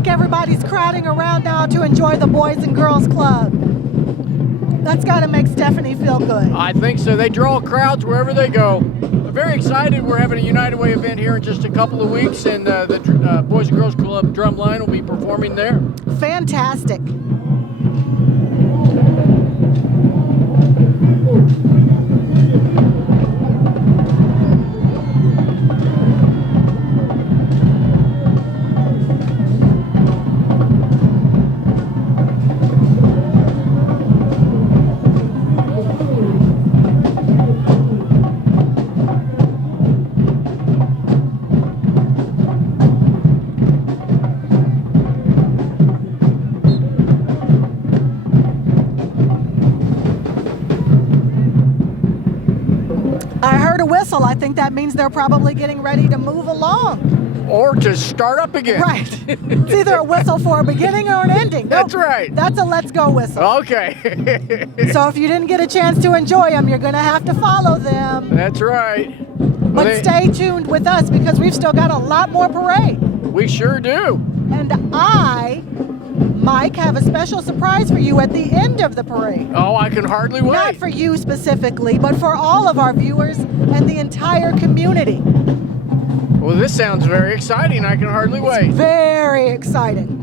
Everybody's crowding around now to enjoy the Boys and Girls Club. That's got to make Stephanie feel good. I think so. They draw crowds wherever they go. I'm very excited. We're having a United Way event here in just a couple of weeks, and the Boys and Girls Club drum line will be performing there. Fantastic. a whistle, I think that means they're probably getting ready to move along. Or to start up again. Right. It's either a whistle for a beginning or an ending. That's right. That's a let's go whistle. Okay. So if you didn't get a chance to enjoy them, you're going to have to follow them. That's right. But stay tuned with us because we've still got a lot more parade. We sure do. And I, Mike, have a special surprise for you at the end of the parade. Oh, I can hardly wait. Not for you specifically, but for all of our viewers and the entire community. Well, this sounds very exciting. I can hardly wait. Very exciting.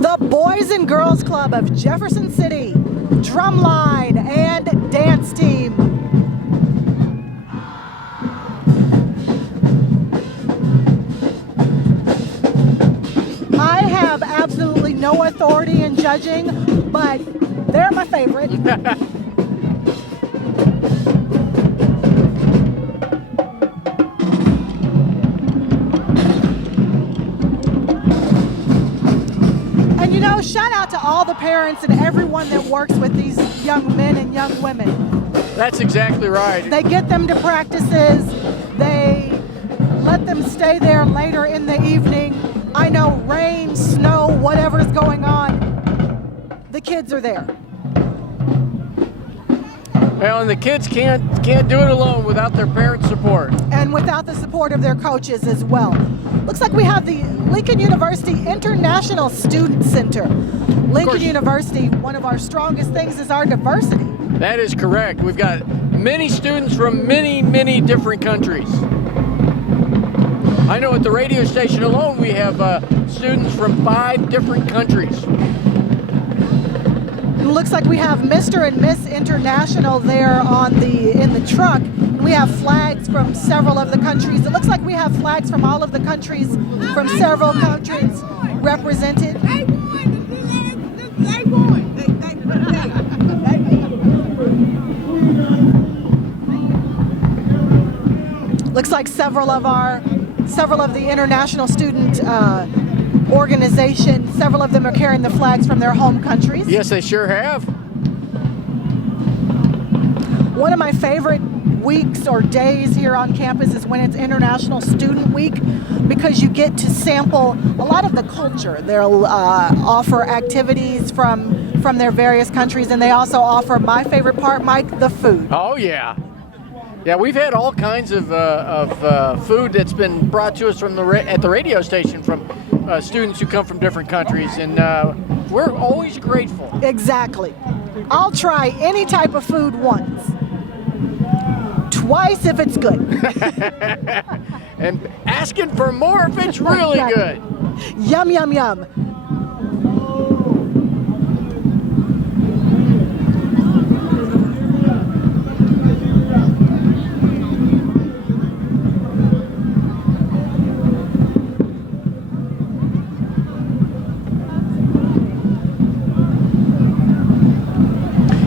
The Boys and Girls Club of Jefferson City, drumline and dance team. I have absolutely no authority in judging, but they're my favorite. And you know, shout out to all the parents and everyone that works with these young men and young women. That's exactly right. They get them to practices, they let them stay there later in the evening. I know rain, snow, whatever's going on, the kids are there. Well, and the kids can't do it alone without their parents' support. And without the support of their coaches as well. Looks like we have the Lincoln University International Student Center. Lincoln University, one of our strongest things is our diversity. That is correct. We've got many students from many, many different countries. I know at the radio station alone we have students from 5 different countries. It looks like we have Mr. and Miss International there in the truck. We have flags from several of the countries. It looks like we have flags from all of the countries, from several countries represented. They won. They won. Looks like several of the international student organizations, several of them are carrying the flags from their home countries. Yes, they sure have. One of my favorite weeks or days here on campus is when it's International Student Week, because you get to sample a lot of the culture. They'll offer activities from their various countries, and they also offer my favorite part, Mike, the food. Oh yeah. Yeah, we've had all kinds of food that's been brought to us from at the radio station from students who come from different countries, and we're always grateful. Exactly. I'll try any type of food once. Twice if it's good. And asking for more if it's really good. Yum, yum, yum.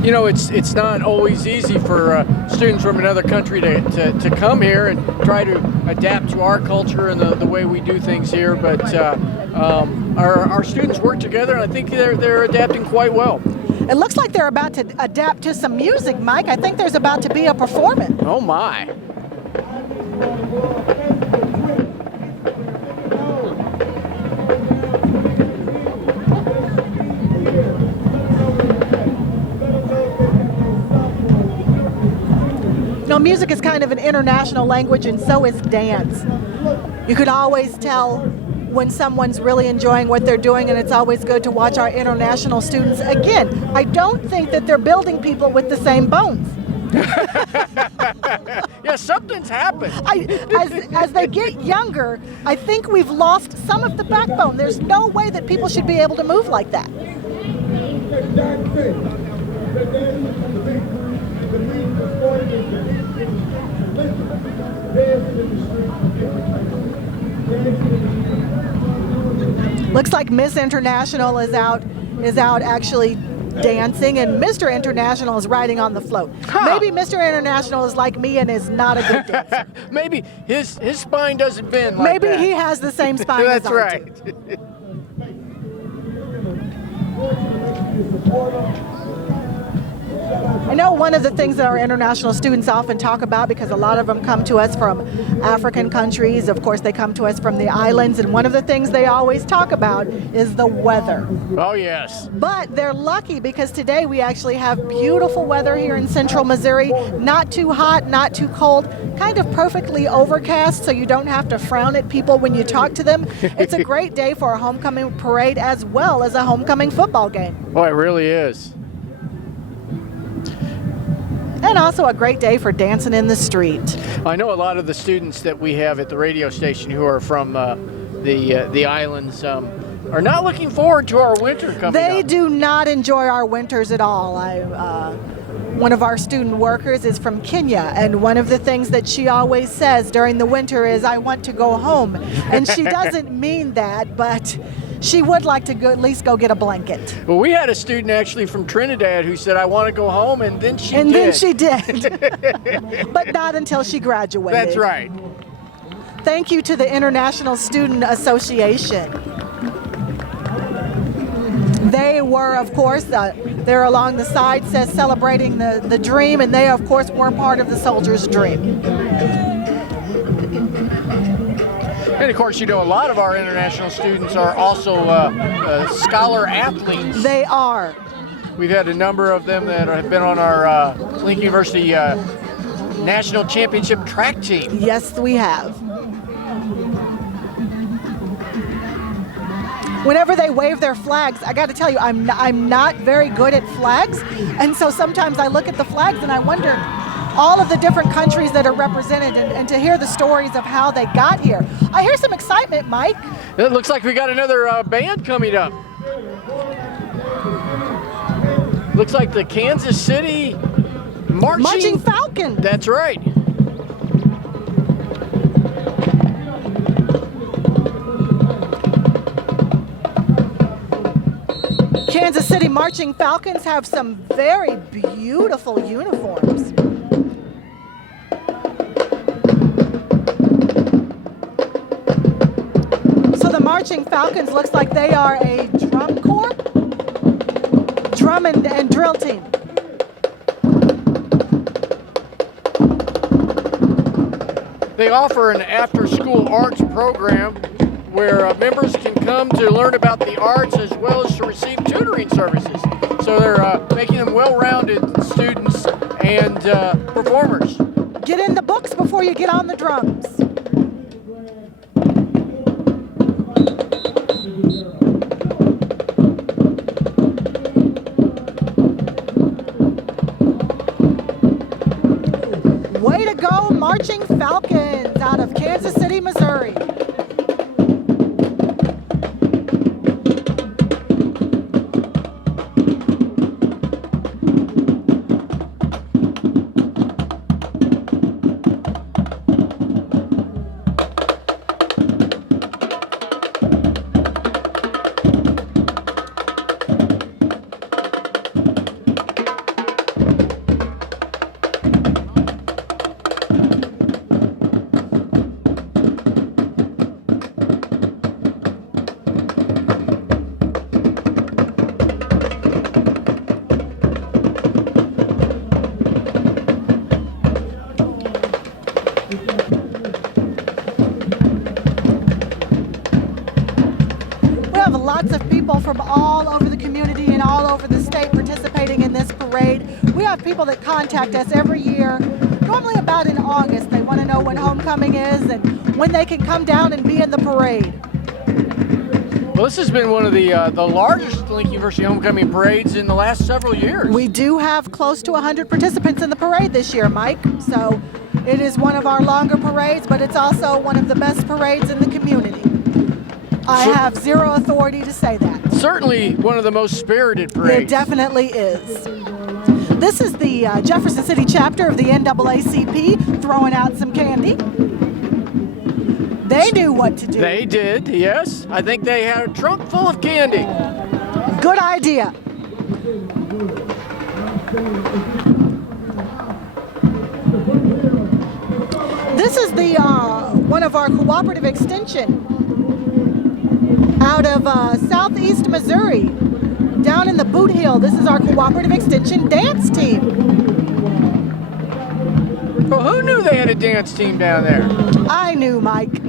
You know, it's not always easy for students from another country to come here and try to adapt to our culture and the way we do things here, but our students work together, and I think they're adapting quite well. It looks like they're about to adapt to some music, Mike. I think there's about to be a performance. Oh my. Music is kind of an international language, and so is dance. You could always tell when someone's really enjoying what they're doing, and it's always good to watch our international students. Again, I don't think that they're building people with the same bones. Yeah, something's happened. As they get younger, I think we've lost some of the backbone. There's no way that people should be able to move like that. Looks like Miss International is out actually dancing, and Mr. International is riding on the float. Maybe Mr. International is like me and is not a good dancer. Maybe his spine doesn't bend like Maybe that. he has the same spine as That's I right. do. I know one of the things that our international students often talk about, because a lot of them come to us from African countries, of course they come to us from the islands, and one of the things they always talk about is the weather. Oh, yes. But they're lucky because today we actually have beautiful weather here in central Missouri. Not too hot, not too cold, kind of perfectly overcast, so you don't have to frown at people when you talk to them. It's a great day for a homecoming parade as well as a homecoming football game. Boy, it really is. And also a great day for dancing in the street. I know a lot of the students that we have at the radio station who are from the islands are not looking forward to our winter coming They up. do not enjoy our winters at all. One of our student workers is from Kenya, and one of the things that she always says during the winter is, "I want to go home." And she doesn't mean that, but she would like to go, at least go get a blanket. Well, we had a student actually from Trinidad who said, "I want to go home," and then she And did. then she did. But not until she graduated. That's right. Thank you to the International Student Association. They were, of course, there along the side says celebrating the dream, and they, of course, were part of the soldier's dream. And of course, you know, a lot of our international students are also scholar athletes. They are. We've had a number of them that have been on our Lincoln University National Championship track team. Yes, we have. Whenever they wave their flags, I got to tell you, I'm not very good at flags, and so sometimes I look at the flags and I wonder all of the different countries that are represented, and to hear the stories of how they got here. I hear some excitement, Mike. It looks like we got another band coming up. Looks like the Kansas City Marching Falcon. That's right. Kansas City Marching Falcons have some very beautiful uniforms. So the Marching Falcons looks like they are a drum corps, drum and drill team. They offer an after-school arts program where members can come to learn about the arts as well as to receive tutoring services. So they're making them well-rounded students and performers. Get in the books before you get on the drums. Way to go, Marching Falcons out of Kansas City, Missouri. Lots of people from all over the community and all over the state participating in this parade. We have people that contact us every year, normally about in August. They want to know when homecoming is and when they can come down and be in the parade. Well, this has been one of the largest Lincoln University homecoming parades in the last several years. We do have close to 100 participants in the parade this year, Mike. So it is one of our longer parades, but it's also one of the best parades in the community. I have zero authority to say that. Certainly one of the most spirited parades. It definitely is. This is the Jefferson City chapter of the NAACP throwing out some candy. They knew what to do. They did, yes. I think they had a trunk full of candy. Good idea. This is the one of our cooperative extension out of southeast Missouri, down in the Boot Hill. This is our cooperative extension dance team. Well, who knew they had a dance team down there? I knew, Mike.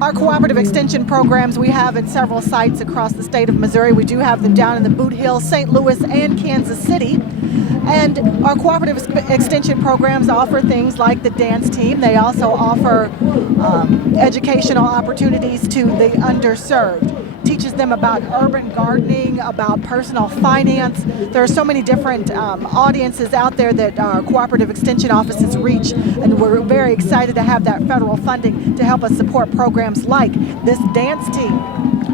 Our cooperative extension programs we have in several sites across the state of Missouri. We do have them down in the Boot Hill, St. Louis, and Kansas City. And our cooperative extension programs offer things like the dance team. They also offer educational opportunities to the underserved. Teaches them about urban gardening, about personal finance. There are so many different audiences out there that our cooperative extension offices reach, and we're very excited to have that federal funding to help us support programs like this dance team.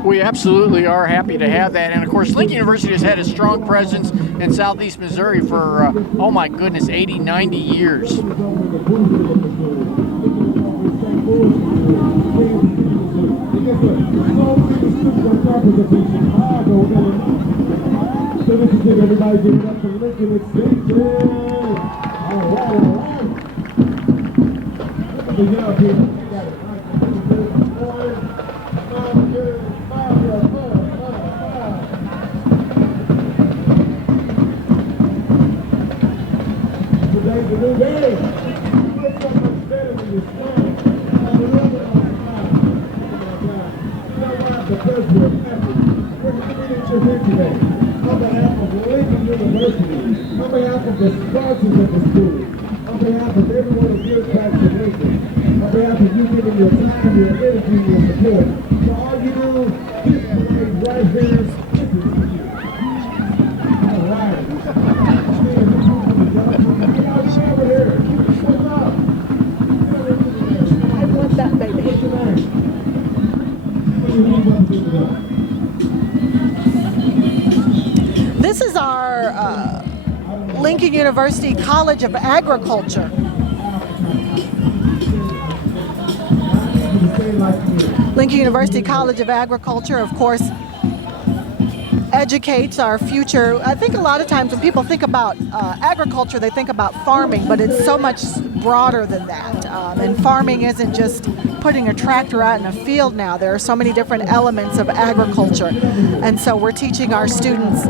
We absolutely are happy to have that. And of course, Lincoln University has had a strong presence in southeast Missouri for, oh my goodness, 80, 90 years. Everybody give it up for Lincoln Extension. All right. Look at the young people. You got it. Today's a new day. You look so much better when you're strong. The president, we're happy that you're here today. On behalf of Lincoln University, on behalf of the sponsors of the school, on behalf of everyone who gives back to Lincoln, on behalf of you giving your time, your energy, your support. So all you do, this parade right here, this is for you. All right. Get over here. What's up? I want that baby. What's your name? This is our Lincoln University College of Agriculture. Lincoln University College of Agriculture, of course, educates our future. I think a lot of times when people think about agriculture, they think about farming, but it's so much broader than that. And farming isn't just putting a tractor out in a field now. There are so many different elements of agriculture. And so we're teaching our students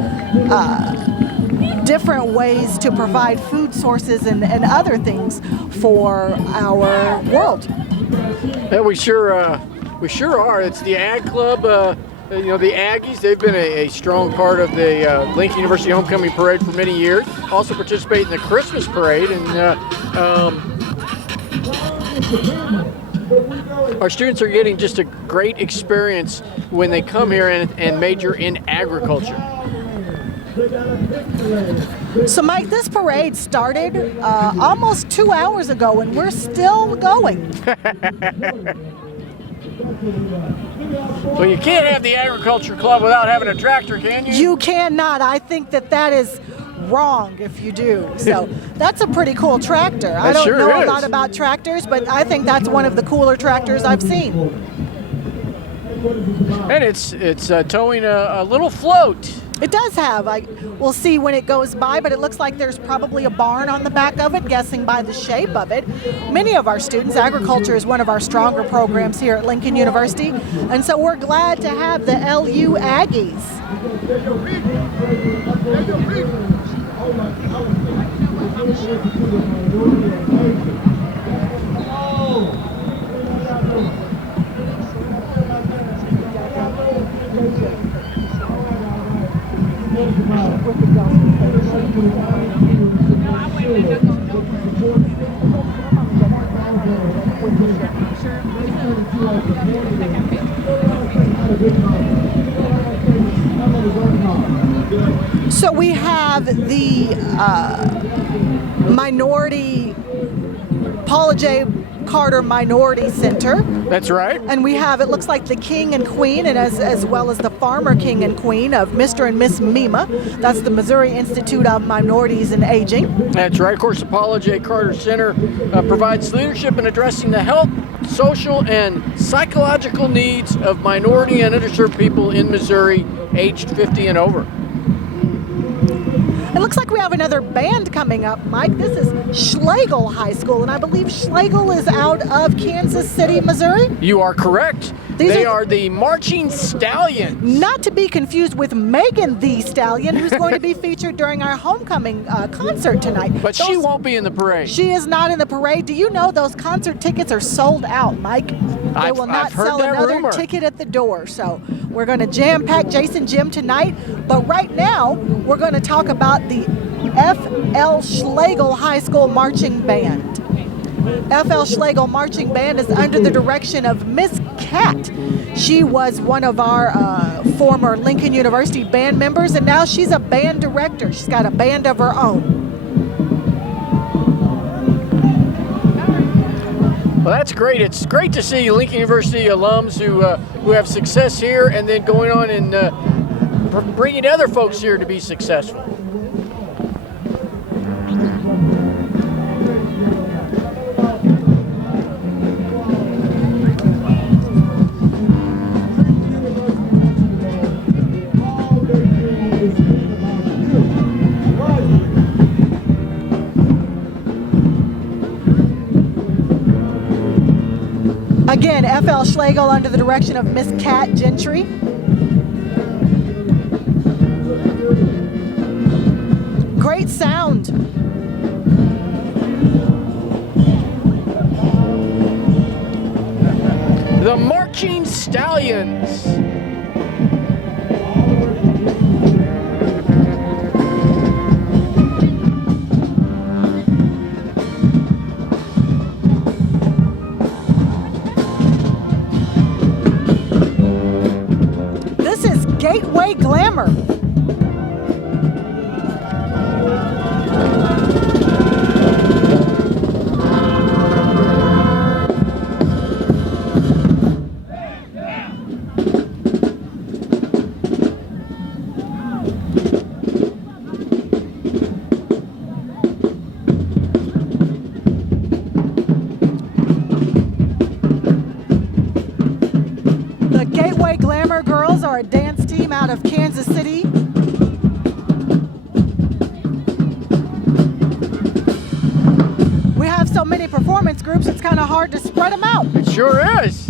different ways to provide food sources and other things for our world. Yeah, we sure are. It's the Ag Club. You know, the Aggies, they've been a strong part of the Lincoln University Homecoming Parade for many years. Also participate in the Christmas Parade. And our students are getting just a great experience when they come here and major in agriculture. So, Mike, this parade started almost 2 hours ago, and we're still going. Well, you can't have the Agriculture Club without having a tractor, can you? You cannot. I think that is wrong if you do. So that's a pretty cool tractor. I don't know a lot about tractors, but I think that's one of the cooler tractors I've seen. And it's towing a little float. It does have. We'll see when it goes by, but it looks like there's probably a barn on the back of it, guessing by the shape of it. Many of our students, agriculture is one of our stronger programs here at Lincoln University, and so we're glad to have the LU Aggies. So we have the minority Paula J. Carter Minority Center. That's right. And we have, it looks like the king and queen, and as well as the farmer king and queen of Mr. and Miss Mima. That's the Missouri Institute of Minorities and Aging. That's right. Of course, the Paula J. Carter Center provides leadership in addressing the health, social, and psychological needs of minority and underserved people in Missouri aged 50 and over. It looks like we have another band coming up, Mike. This is Schlegel High School, and I believe Schlegel is out of Kansas City, Missouri. You are correct. They are the Marching Stallions. Not to be confused with Megan the Stallion, who's going to be featured during our homecoming concert tonight. But she won't be in the parade. She is not in the parade. Do you know those concert tickets are sold out, Mike? They will not sell another ticket at the door. So we're going to jam-pack Jason Jim tonight. But right now, we're going to talk about the F.L. Schlegel High School Marching Band. F.L. Schlegel Marching Band is under the direction of Miss Cat. She was one of our former Lincoln University band members, and now she's a band director. She's got a band of her own. Well, that's great. It's great to see Lincoln University alums who have success here and then going on and bringing other folks here to be successful. Again, F.L. Schlegel under the direction of Miss Kat Gentry. Great sound. The Marching Stallions. Gateway Glamour. The Gateway Glamour girls are a dance team out of Kansas City. We have so many performance groups, it's kind of hard to spread them out. It sure is.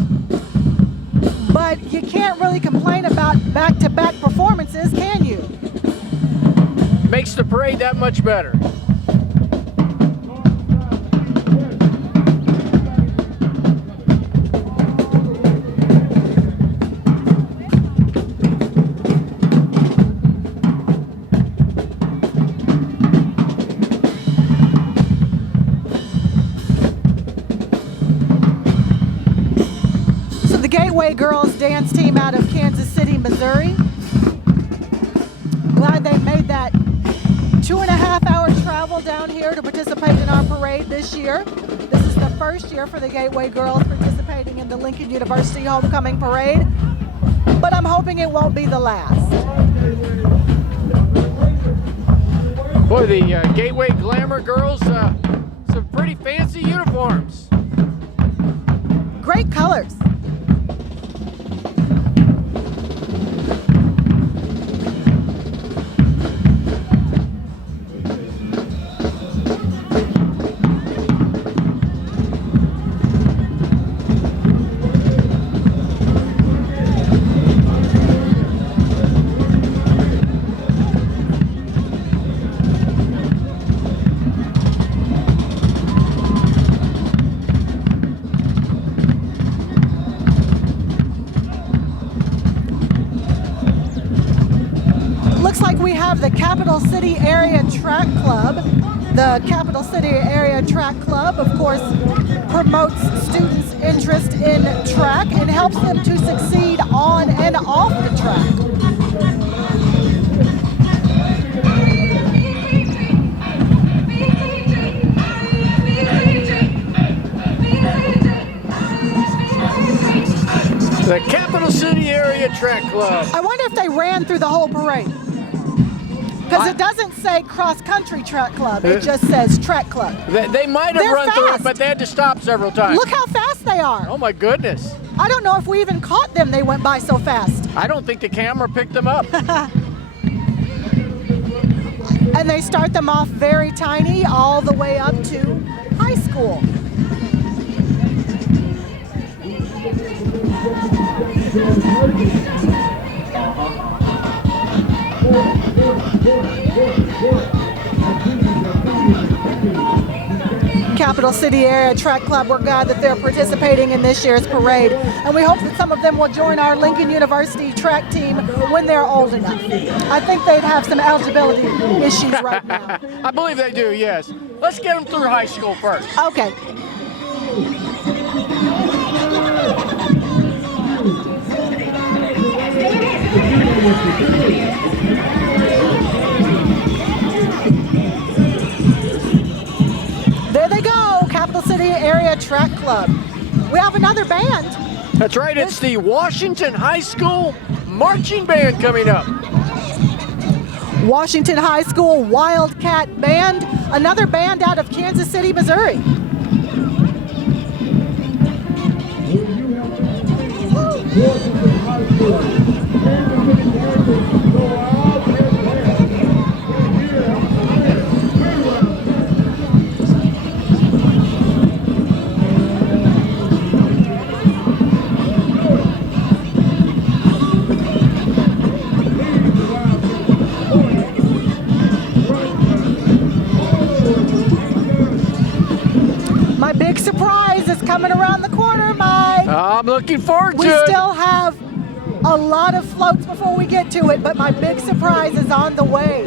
But you can't really complain about back-to-back performances, can you? Makes the parade that much better. Gateway Girls dance team out of Kansas City, Missouri. Glad they made that 2.5-hour travel down here to participate in our parade this year. This is the first year for the Gateway Girls participating in the Lincoln University Homecoming Parade, but I'm hoping it won't be the last. Boy, the Gateway Glamour girls, some pretty fancy uniforms. Great colors. The Capital City Area Track Club. The Capital City Area Track Club, of course, promotes students' interest in track and helps them to succeed on and off the track. City Area Track Club. I wonder if they ran through the whole parade. Because it doesn't say cross-country track club, it just says track club. They might have They're run through it, fast. but they had to stop several times. Look how fast they are. Oh my goodness. I don't know if we even caught them, they went by so fast. I don't think the camera picked them up. And they start them off very tiny all the way up to high school. Capital City Area Track Club, we're glad that they're participating in this year's parade. And we hope that some of them will join our Lincoln University track team when they're old enough. I think they'd have some eligibility issues right now. I believe they do, yes. Let's get them through high school first. Okay. There they go, Capital City Area Track Club. We have another band. That's right, it's the Washington High School Marching Band coming up. Washington High School Wildcat Band, another band out of Kansas City, Missouri. My big surprise is coming around the corner, Mike. I'm looking forward We to it. still have a lot of floats before we get to it, but my big surprise is on the way.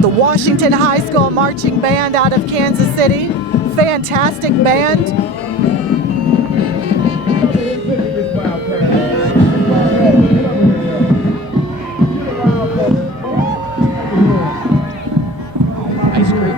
The Washington High School Marching Band out of Kansas City. Fantastic band. Ice cream.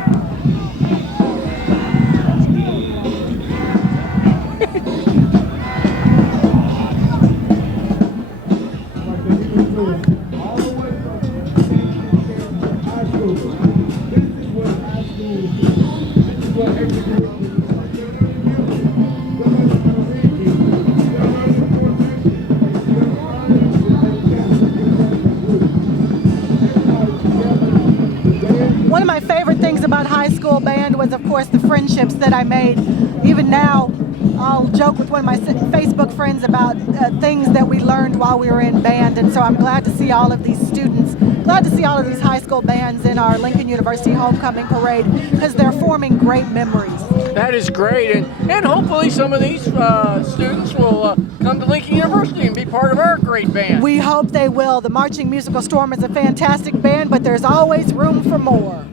One of my favorite things about high school band was, of course, the friendships that I made. Even now, I'll joke with one of my Facebook friends about things that we learned while we were in band, and so I'm glad to see all of these students, glad to see all of these high school bands in our Lincoln University Homecoming Parade, because they're forming great memories. That is great, and hopefully some of these students will come to Lincoln University and be part of our great band. We hope they will. The Marching Musical Storm is a fantastic band, but there's always room for more.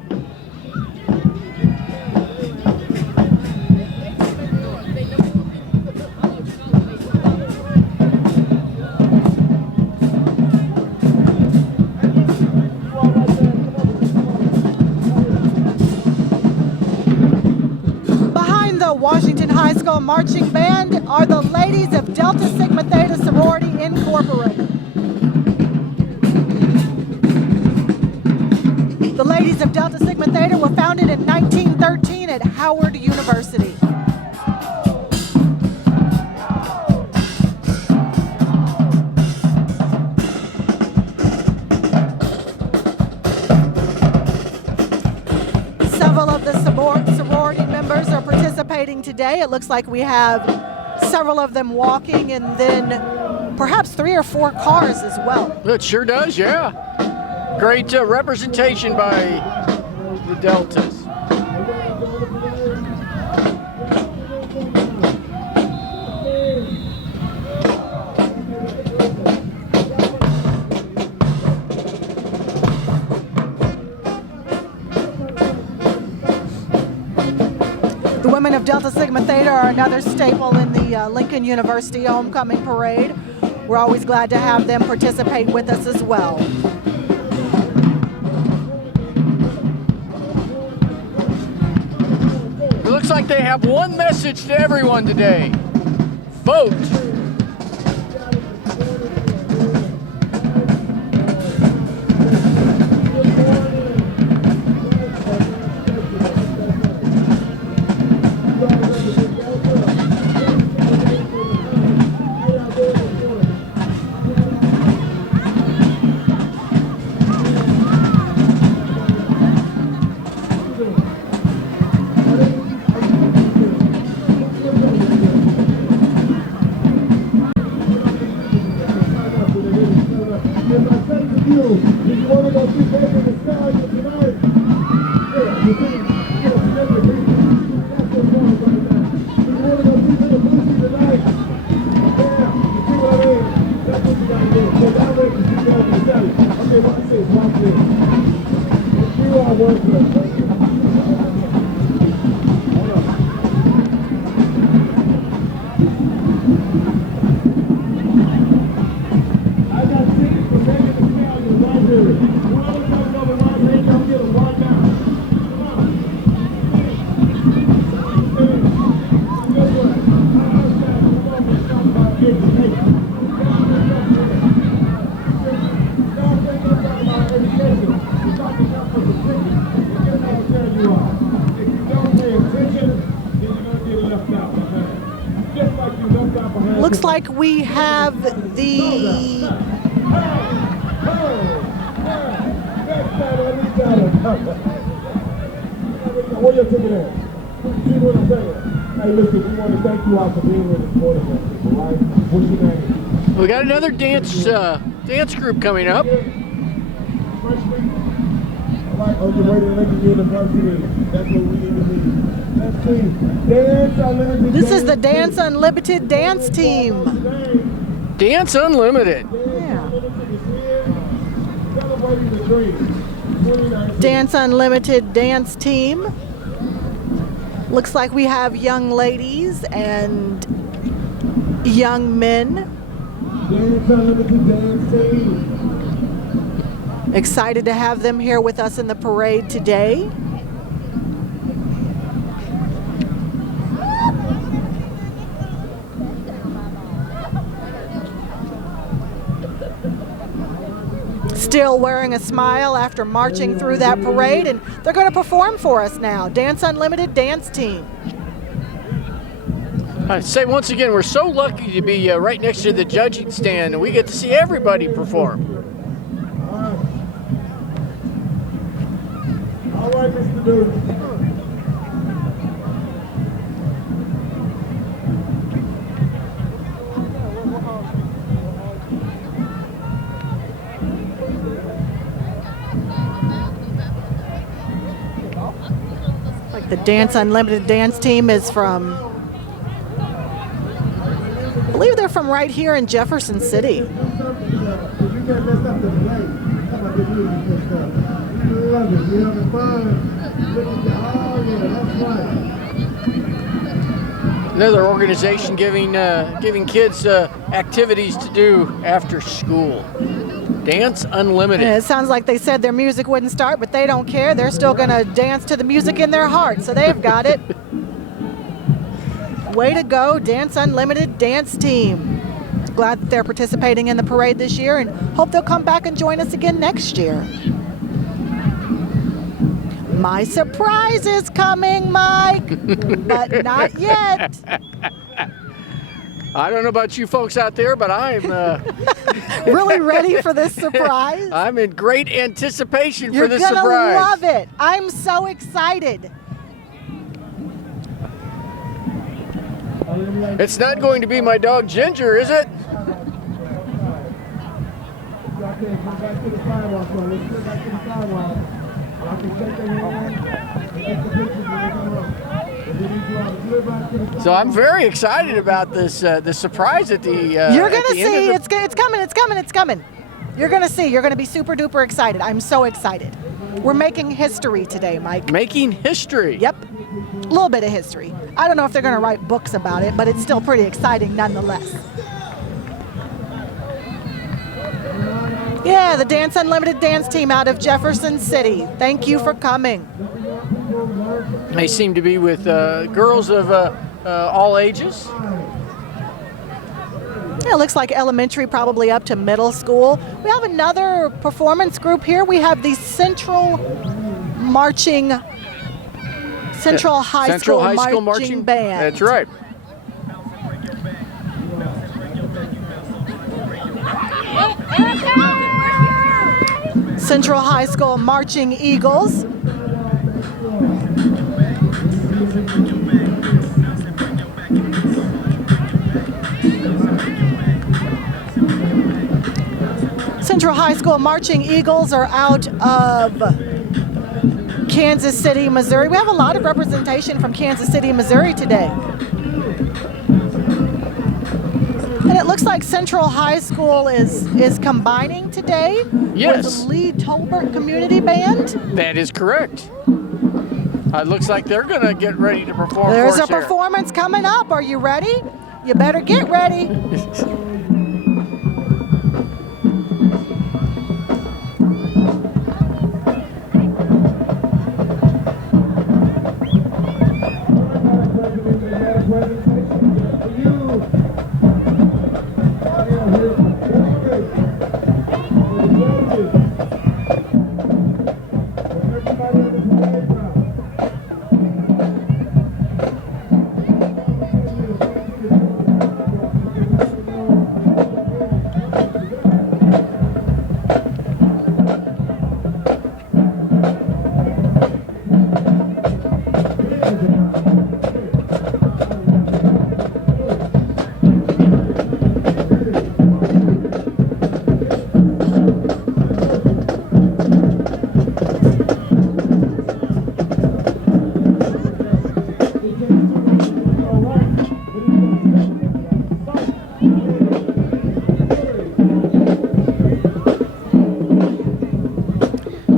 Behind the Washington High School Marching Band are the ladies of Delta Sigma Theta Sorority Incorporated. The ladies of Delta Sigma Theta were founded in 1913 at Howard University. Several of the sorority members are participating today. It looks like we have several of them walking and then perhaps 3 or 4 cars as well. It sure does, yeah. Great representation by the Deltas. The women of Delta Sigma Theta are another staple in the Lincoln University Homecoming Parade. We're always glad to have them participate with us as well. It looks like they have one message to everyone today. Vote. Looks like we have the Where your ticket at? See what I'm saying? Hey, listen, we want to thank you all for being here this morning, people, right? What's your name? We got another dance group coming up. On your way to Lincoln University, that's what we need to be. Let's see. Dance Unlimited. This is the Dance Unlimited dance team. Dance Unlimited. Yeah. Celebrating the dream. Dance Unlimited dance team. Looks like we have young ladies and young men. Dance Unlimited dance team. Excited to have them here with us in the parade today. Still wearing a smile after marching through that parade, and they're going to perform for us now. Dance Unlimited dance team. I say once again, we're so lucky to be right next to the judging stand, and we get to see everybody perform. All right, Mr. Dooley. Like the Dance Unlimited dance team is from, I believe they're from right here in Jefferson City. You can't mess up the play. How about the music and stuff? You love it. You having fun. Look at the, oh yeah, that's right. Another organization giving kids activities to do after school. Dance Unlimited. And it sounds like they said their music wouldn't start, but they don't care. They're still going to dance to the music in their heart, so they've got it. Way to go, Dance Unlimited dance team. Glad that they're participating in the parade this year and hope they'll come back and join us again next year. My surprise is coming, Mike, but not yet. I don't know about you folks out there, but I'm Really ready for this surprise? I'm in great anticipation You're for this gonna surprise. love it. I'm so excited. It's not going to be my dog Ginger, is it? Y'all can't come back to the sidewalk, so let's get back to the sidewalk. Y'all can shake their hands and get the pictures when they come up. And then you all to back to the sidewalk. So I'm very excited about this the surprise at the You're at gonna the end see. of the- It's coming. You're gonna see. You're gonna be super duper excited. I'm so excited. We're making history today, Mike. Making history. Yep. A little bit of history. I don't know if they're gonna write books about it, but it's still pretty exciting nonetheless. Yeah, the Dance Unlimited dance team out of Jefferson City. Thank you for coming. They seem to be with girls of all ages. Yeah, it looks like elementary, probably up to middle school. We have another performance group here. We have the Central High School Marching Band. That's right. Central High School Marching Eagles. Central High School Marching Eagles are out of Kansas City, Missouri. We have a lot of representation from Kansas City, Missouri today. And it looks like Central High School is combining today Yes. with the Lee Tolbert Community Band. That is correct. It looks like they're going to get ready to perform. There's for a us here. performance coming up. Are you ready? You better get ready.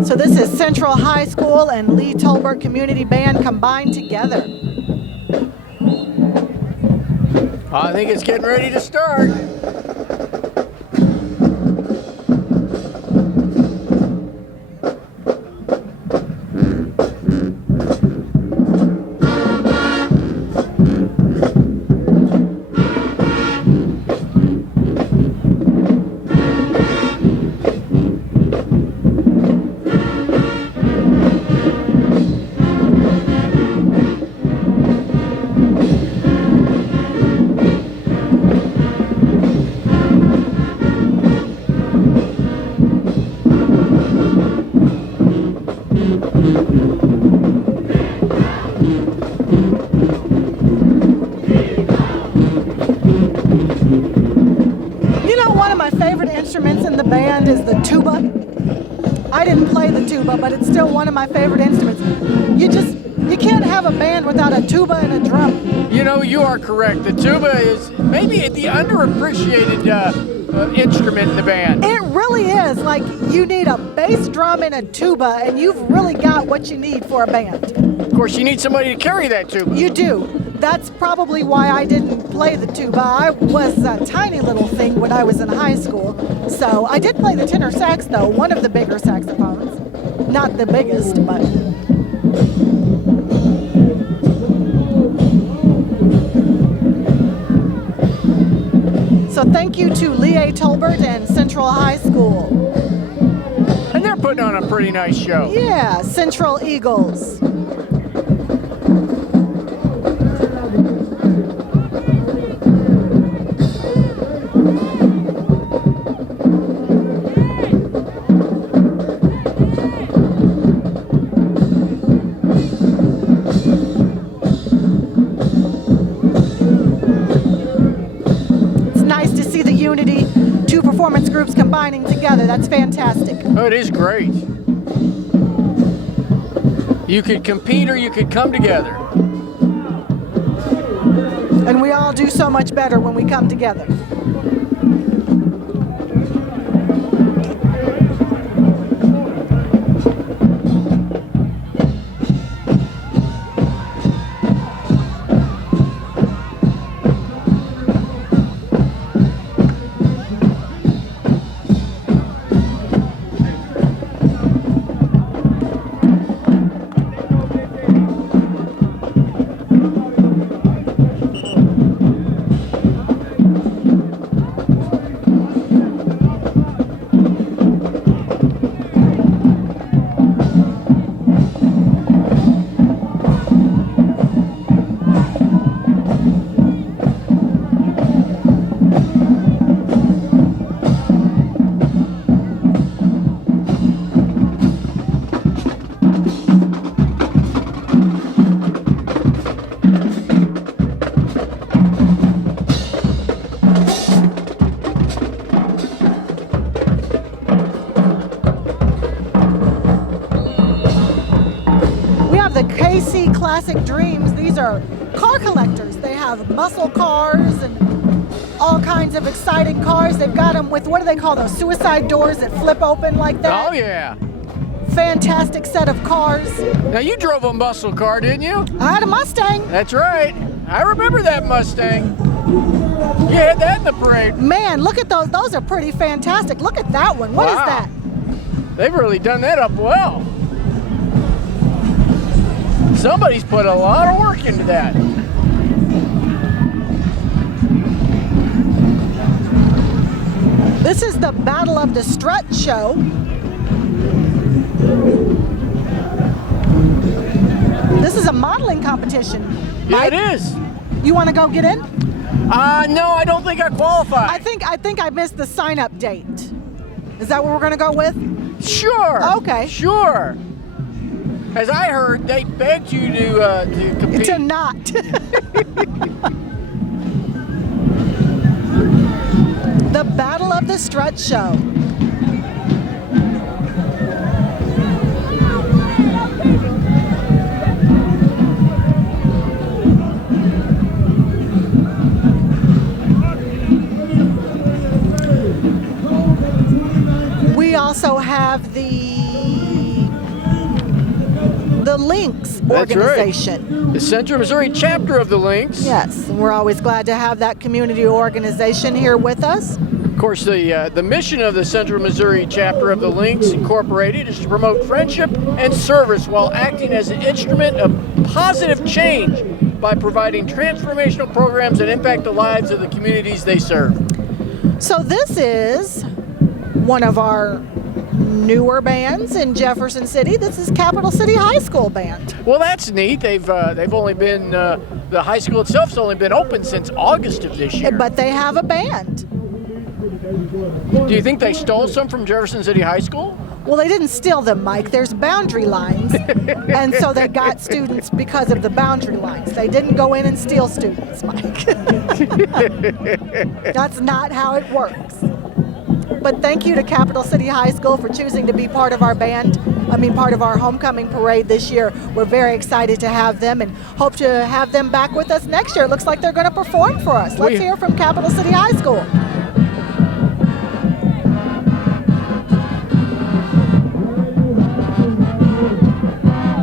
So this is Central High School and Lee Tolbert Community Band combined together. I think it's getting ready to start. Instruments in the band is the tuba. I didn't play the tuba, but it's still one of my favorite instruments. You can't have a band without a tuba and a drum. You know, you are correct. The tuba is maybe the underappreciated instrument in the band. It really is. Like, you need a bass drum and a tuba, and you've really got what you need for a band. Of course, you need somebody to carry that tuba. You do. That's probably why I didn't play the tuba. I was a tiny little thing when I was in high school. So I did play the tenor sax, though, one of the bigger saxophones. Not the biggest, but... So thank you to Lee Tolbert and Central High School. And they're putting on a pretty nice show. Yeah, Central Eagles. Performance groups combining together. That's fantastic. Oh, it is great. You could compete or you could come together. And we all do so much better when we come together. KC Classic Dreams. These are car collectors. They have muscle cars and all kinds of exciting cars. They've got them with, what do they call those, suicide doors that flip open like that? Oh, yeah. Fantastic set of cars. Now, you drove a muscle car, didn't you? I had a Mustang. That's right. I remember that Mustang. You had that in the parade. Man, look at those. Those are pretty fantastic. Look at that one. What is Wow. that? They've really done that up well. Somebody's put a lot of work into that. This is the Battle of the Strut show. This is a modeling competition. Yeah, Mike, it is. you want to go get in? No, I don't think I qualify. I think I missed the sign-up date. Is that what we're going to go with? Sure. Okay. Sure. As I heard, they begged you to compete. To not. The Battle of the Strut show. We also have the Lynx That's organization. right. The Central Missouri chapter of the Lynx. Yes, and we're always glad to have that community organization here with us. Of course, the mission of the Central Missouri chapter of the Lynx Incorporated is to promote friendship and service while acting as an instrument of positive change by providing transformational programs that impact the lives of the communities they serve. So this is one of our newer bands in Jefferson City. This is Capital City High School band. Well, that's neat. They've only been the high school itself's only been open since August of this year. But they have a band. Do you think they stole some from Jefferson City High School? Well, they didn't steal them, Mike. There's boundary lines. And so they got students because of the boundary lines. They didn't go in and steal students, Mike. That's not how it works. But thank you to Capital City High School for choosing to be part of our band. Part of our homecoming parade this year. We're very excited to have them and hope to have them back with us next year. It looks like they're going to perform for us. Let's hear from Capital City High School.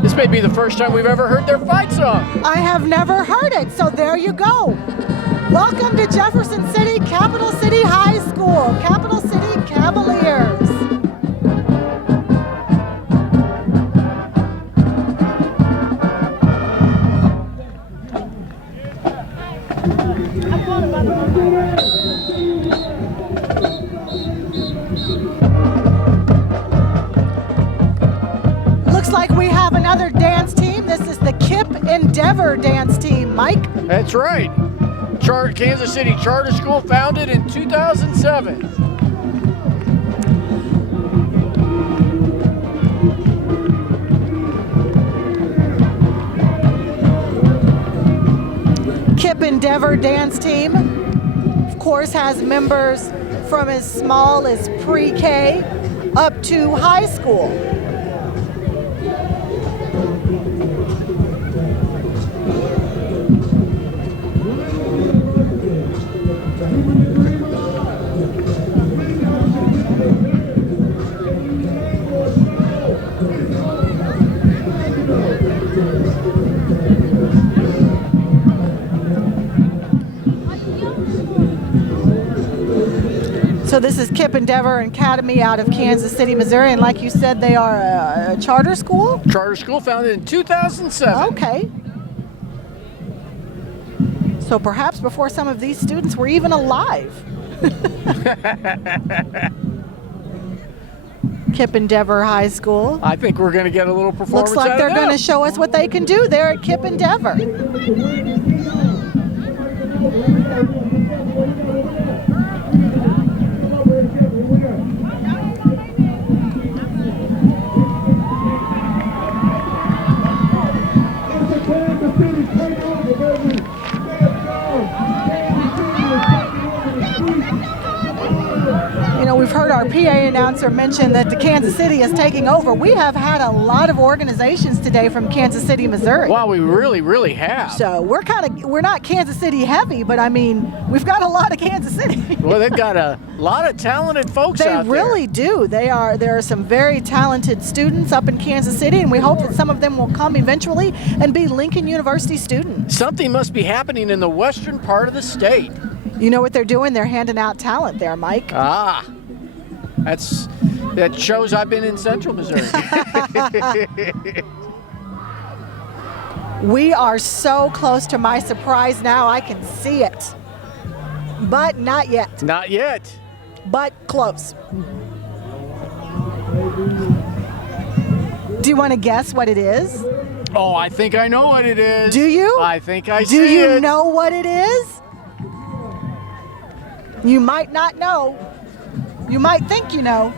This may be the first time we've ever heard their fight song. I have never heard it, so there you go. Welcome to Jefferson City, Capital City High School, Capital City Cavaliers. Looks like we have another dance team. This is the Kip Endeavor dance team. Mike? That's right. Kansas City Charter School, founded in 2007. Kip Endeavor dance team, of course, has members from as small as pre-K up to high school. So this is Kip Endeavor Academy out of Kansas City, Missouri, and like you said, they are a charter school? Charter school, founded in 2007. Okay. So perhaps before some of these students were even alive. Kip Endeavor High School. I think we're going to get a little performance. Looks like they're going to show us what they can do there at Kip Endeavor. We've heard our PA announcer mentioned that the Kansas City is taking over. We have had a lot of organizations today from Kansas City, Missouri. Wow, we really have. So we're not Kansas City heavy, but I mean, we've got a lot of Kansas City. Well, they've got a lot of talented folks They out there. really do. There are some very talented students up in Kansas City, and we hope that some of them will come eventually and be Lincoln University students. Something must be happening in the western part of the state. You know what they're doing? They're handing out talent there, Mike. Ah, that shows I've been in Central Missouri. We are so close to my surprise now. I can see it. But not yet. Not yet. But close. Do you want to guess what it is? Oh, I think I know what it is. Do you? I think I see Do you it. know what it is? You might not know. You might think you know.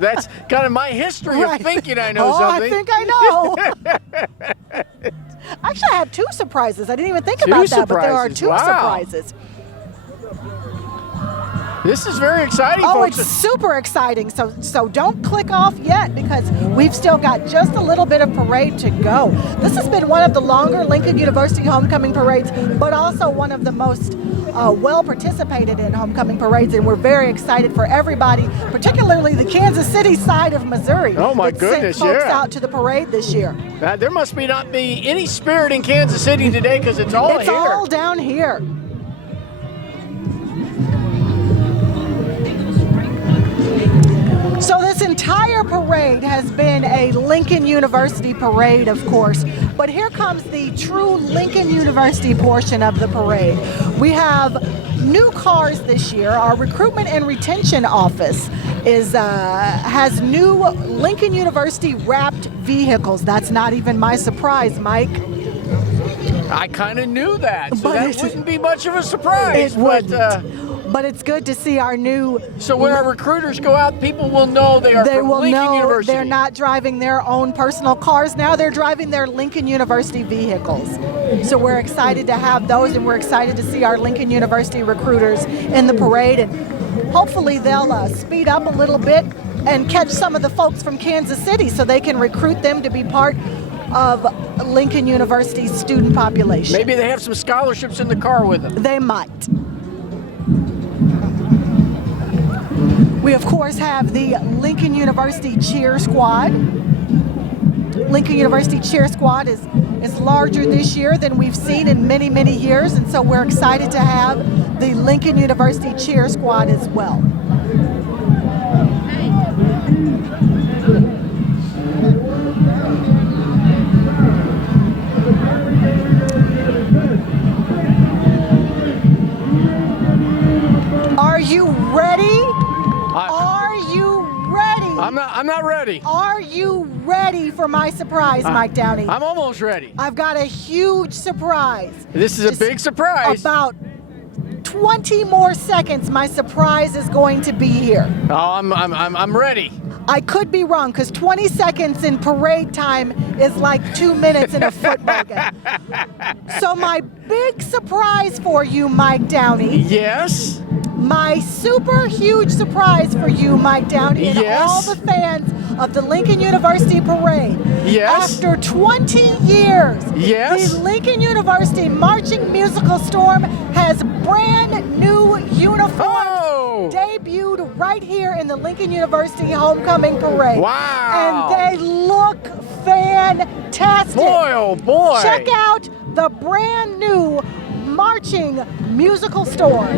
That's kind of my history Right. of thinking I know Oh, something. I think I know. Actually, I have two surprises. I didn't even think about that, but there are surprises. two Wow. surprises. This is very exciting, Oh, folks. it's super exciting. So don't click off yet because we've still got just a little bit of parade to go. This has been one of the longer Lincoln University homecoming parades, but also one of the most well participated in homecoming parades, and we're very excited for everybody, particularly the Kansas City side of Missouri. Oh, my that sent goodness, folks yeah. out to the parade this year. There must not be any spirit in Kansas City today because it's all It's here. all down here. So this entire parade has been a Lincoln University parade, of course, but here comes the true Lincoln University portion of the parade. We have new cars this year. Our recruitment and retention office has new Lincoln University wrapped vehicles. That's not even my surprise, Mike. I kind of knew that, so But that it- wouldn't be much of a surprise. It wouldn't. But it's good to see our new. So when our recruiters go out, people will know they are They from will Lincoln know University. they're not driving their own personal cars now. They're driving their Lincoln University vehicles. So we're excited to have those, and we're excited to see our Lincoln University recruiters in the parade. And hopefully they'll speed up a little bit and catch some of the folks from Kansas City so they can recruit them to be part of Lincoln University's student population. Maybe they have some scholarships in the car with them. They might. We, of course, have the Lincoln University Cheer Squad. Lincoln University Cheer Squad is larger this year than we've seen in many, many years, and so we're excited to have the Lincoln University Cheer Squad as well. Are you ready? Are you ready? I'm not ready. Are you ready for my surprise, Mike Downey? I'm almost ready. I've got a huge surprise. This is a Just big surprise. About 20 more seconds, my surprise is going to be here. Oh, I'm ready. I could be wrong because 20 seconds in parade time is like 2 minutes in a football game. So my big surprise for you, Mike Downey. Yes. My super huge surprise for you, Mike Downey, and Yes. all the fans of the Lincoln University Parade. Yes. After 20 years, Yes. the Lincoln University Marching Musical Storm has brand new uniforms. Oh. Debuted right here in the Lincoln University Homecoming Parade. Wow. And they look fantastic. Boy, oh boy. Check out the brand new marching musical storm.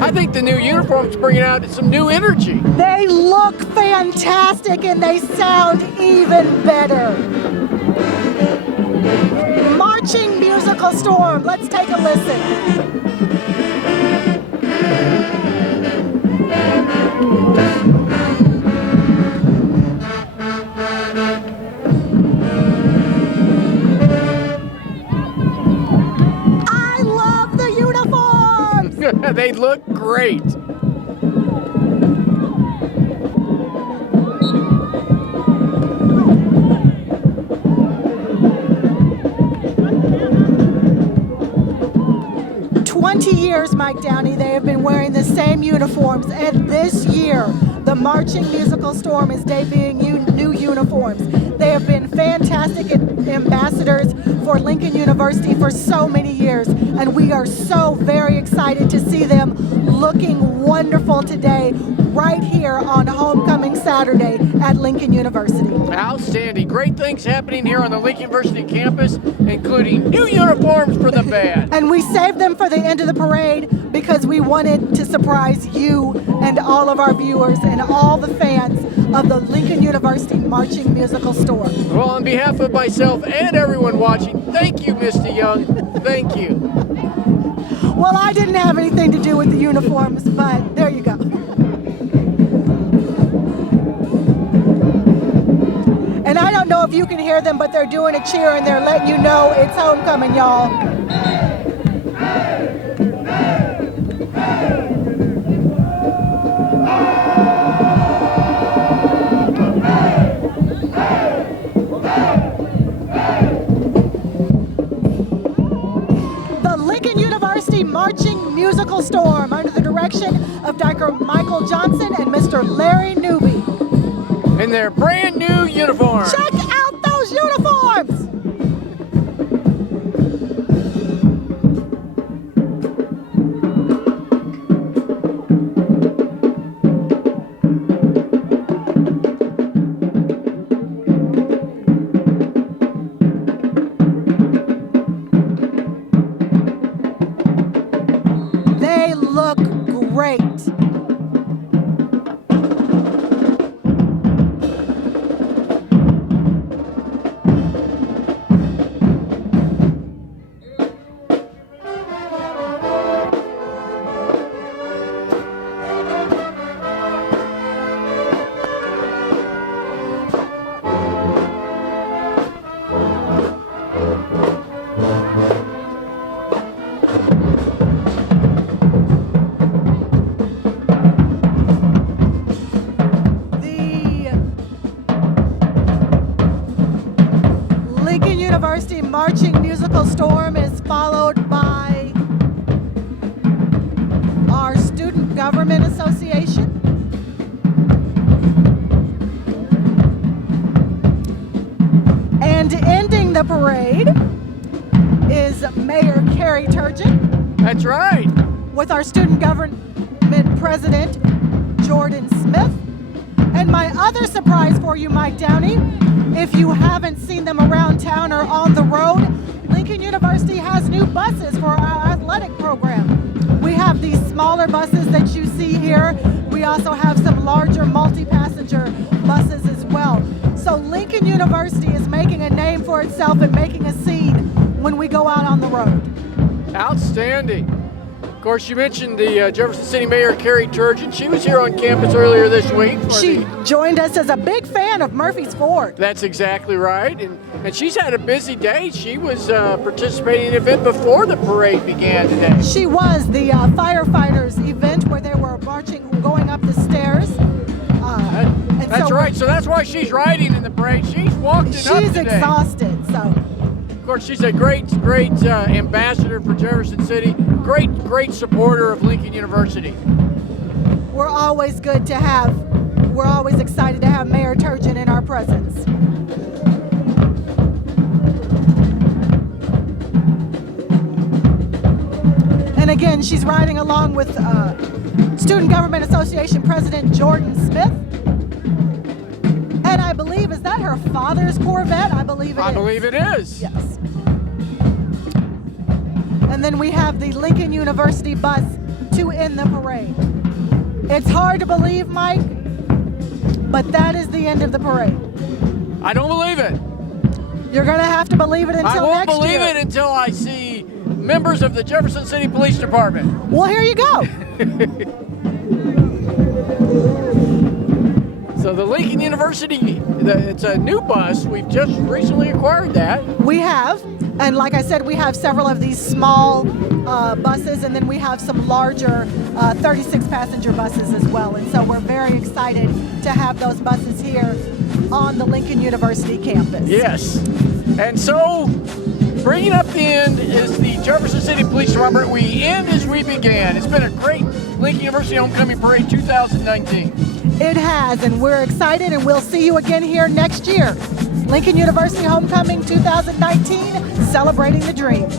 I think the new uniform's bringing out some new energy. They look fantastic and they sound even better. Marching musical storm. Let's take a listen. I love the uniforms. They look great. years, Mike Downey, they have been wearing the same uniforms, and this year, the Marching Musical Storm is debuting new uniforms. They have been fantastic ambassadors for Lincoln University for so many years, and we are so very excited to see them looking wonderful today, right here on Homecoming Saturday at Lincoln University. Outstanding. Great things happening here on the Lincoln University campus, including new uniforms for the band. And we saved them for the end of the parade because we wanted to surprise you and all of our viewers and all the fans of the Lincoln University Marching Musical Storm. Well, on behalf of myself and everyone watching, thank you, Misty Young. Thank you. Well, I didn't have anything to do with the uniforms, but there you go. And I don't know if you can hear them, but they're doing a cheer and they're letting you know it's homecoming, y'all. The Lincoln University Marching Musical Storm under the direction of Dr. Michael Johnson and Mr. Larry Newby. In their brand new uniforms. Check out those uniforms! They look great. University Marching Musical Storm is followed by our Student Government Association. And ending the parade is Mayor Carrie Turgeon. That's right. With our Student Government President, Jordan Smith. And my other surprise for you, Mike Downey, if you haven't seen them around town or on the road, Lincoln University has new buses for our athletic program. We have these smaller buses that you see here. We also have some larger multi-passenger buses as well. So Lincoln University is making a name for itself and making a scene when we go out on the road. Outstanding. Of course, you mentioned the Jefferson City Mayor Carrie Turgeon. She was here on campus earlier this week. She joined us as a big fan of Murphy's Ford. That's exactly right. And she's had a busy day. She was participating in an event before the parade began today. She was the firefighters event where they were marching, going up the stairs. That's right. So that's why she's riding in the parade. She's walked it up today. She's exhausted, so. Of course, she's a great ambassador for Jefferson City. Great supporter of Lincoln University. We're always excited to have Mayor Turgeon in our presence. And again, she's riding along with Student Government Association President Jordan Smith. And I believe, is that her father's Corvette? I believe it is. Yes. And then we have the Lincoln University bus to end the parade. It's hard to believe, Mike, but that is the end of the parade. I don't believe it. You're going to have to believe it until next year. I won't believe it until I see members of the Jefferson City Police Department. Well, here you go. So the Lincoln University, it's a new bus. We've just recently acquired that. We have. And like I said, we have several of these small buses, and then we have some larger 36-passenger buses as well. And so we're very excited to have those buses here on the Lincoln University campus. Yes. And so bringing up the end is the Jefferson City Police Department, we end as we began. It's been a great Lincoln University Homecoming Parade 2019. It has, and we're excited, and we'll see you again here next year. Lincoln University Homecoming 2019, celebrating the dream.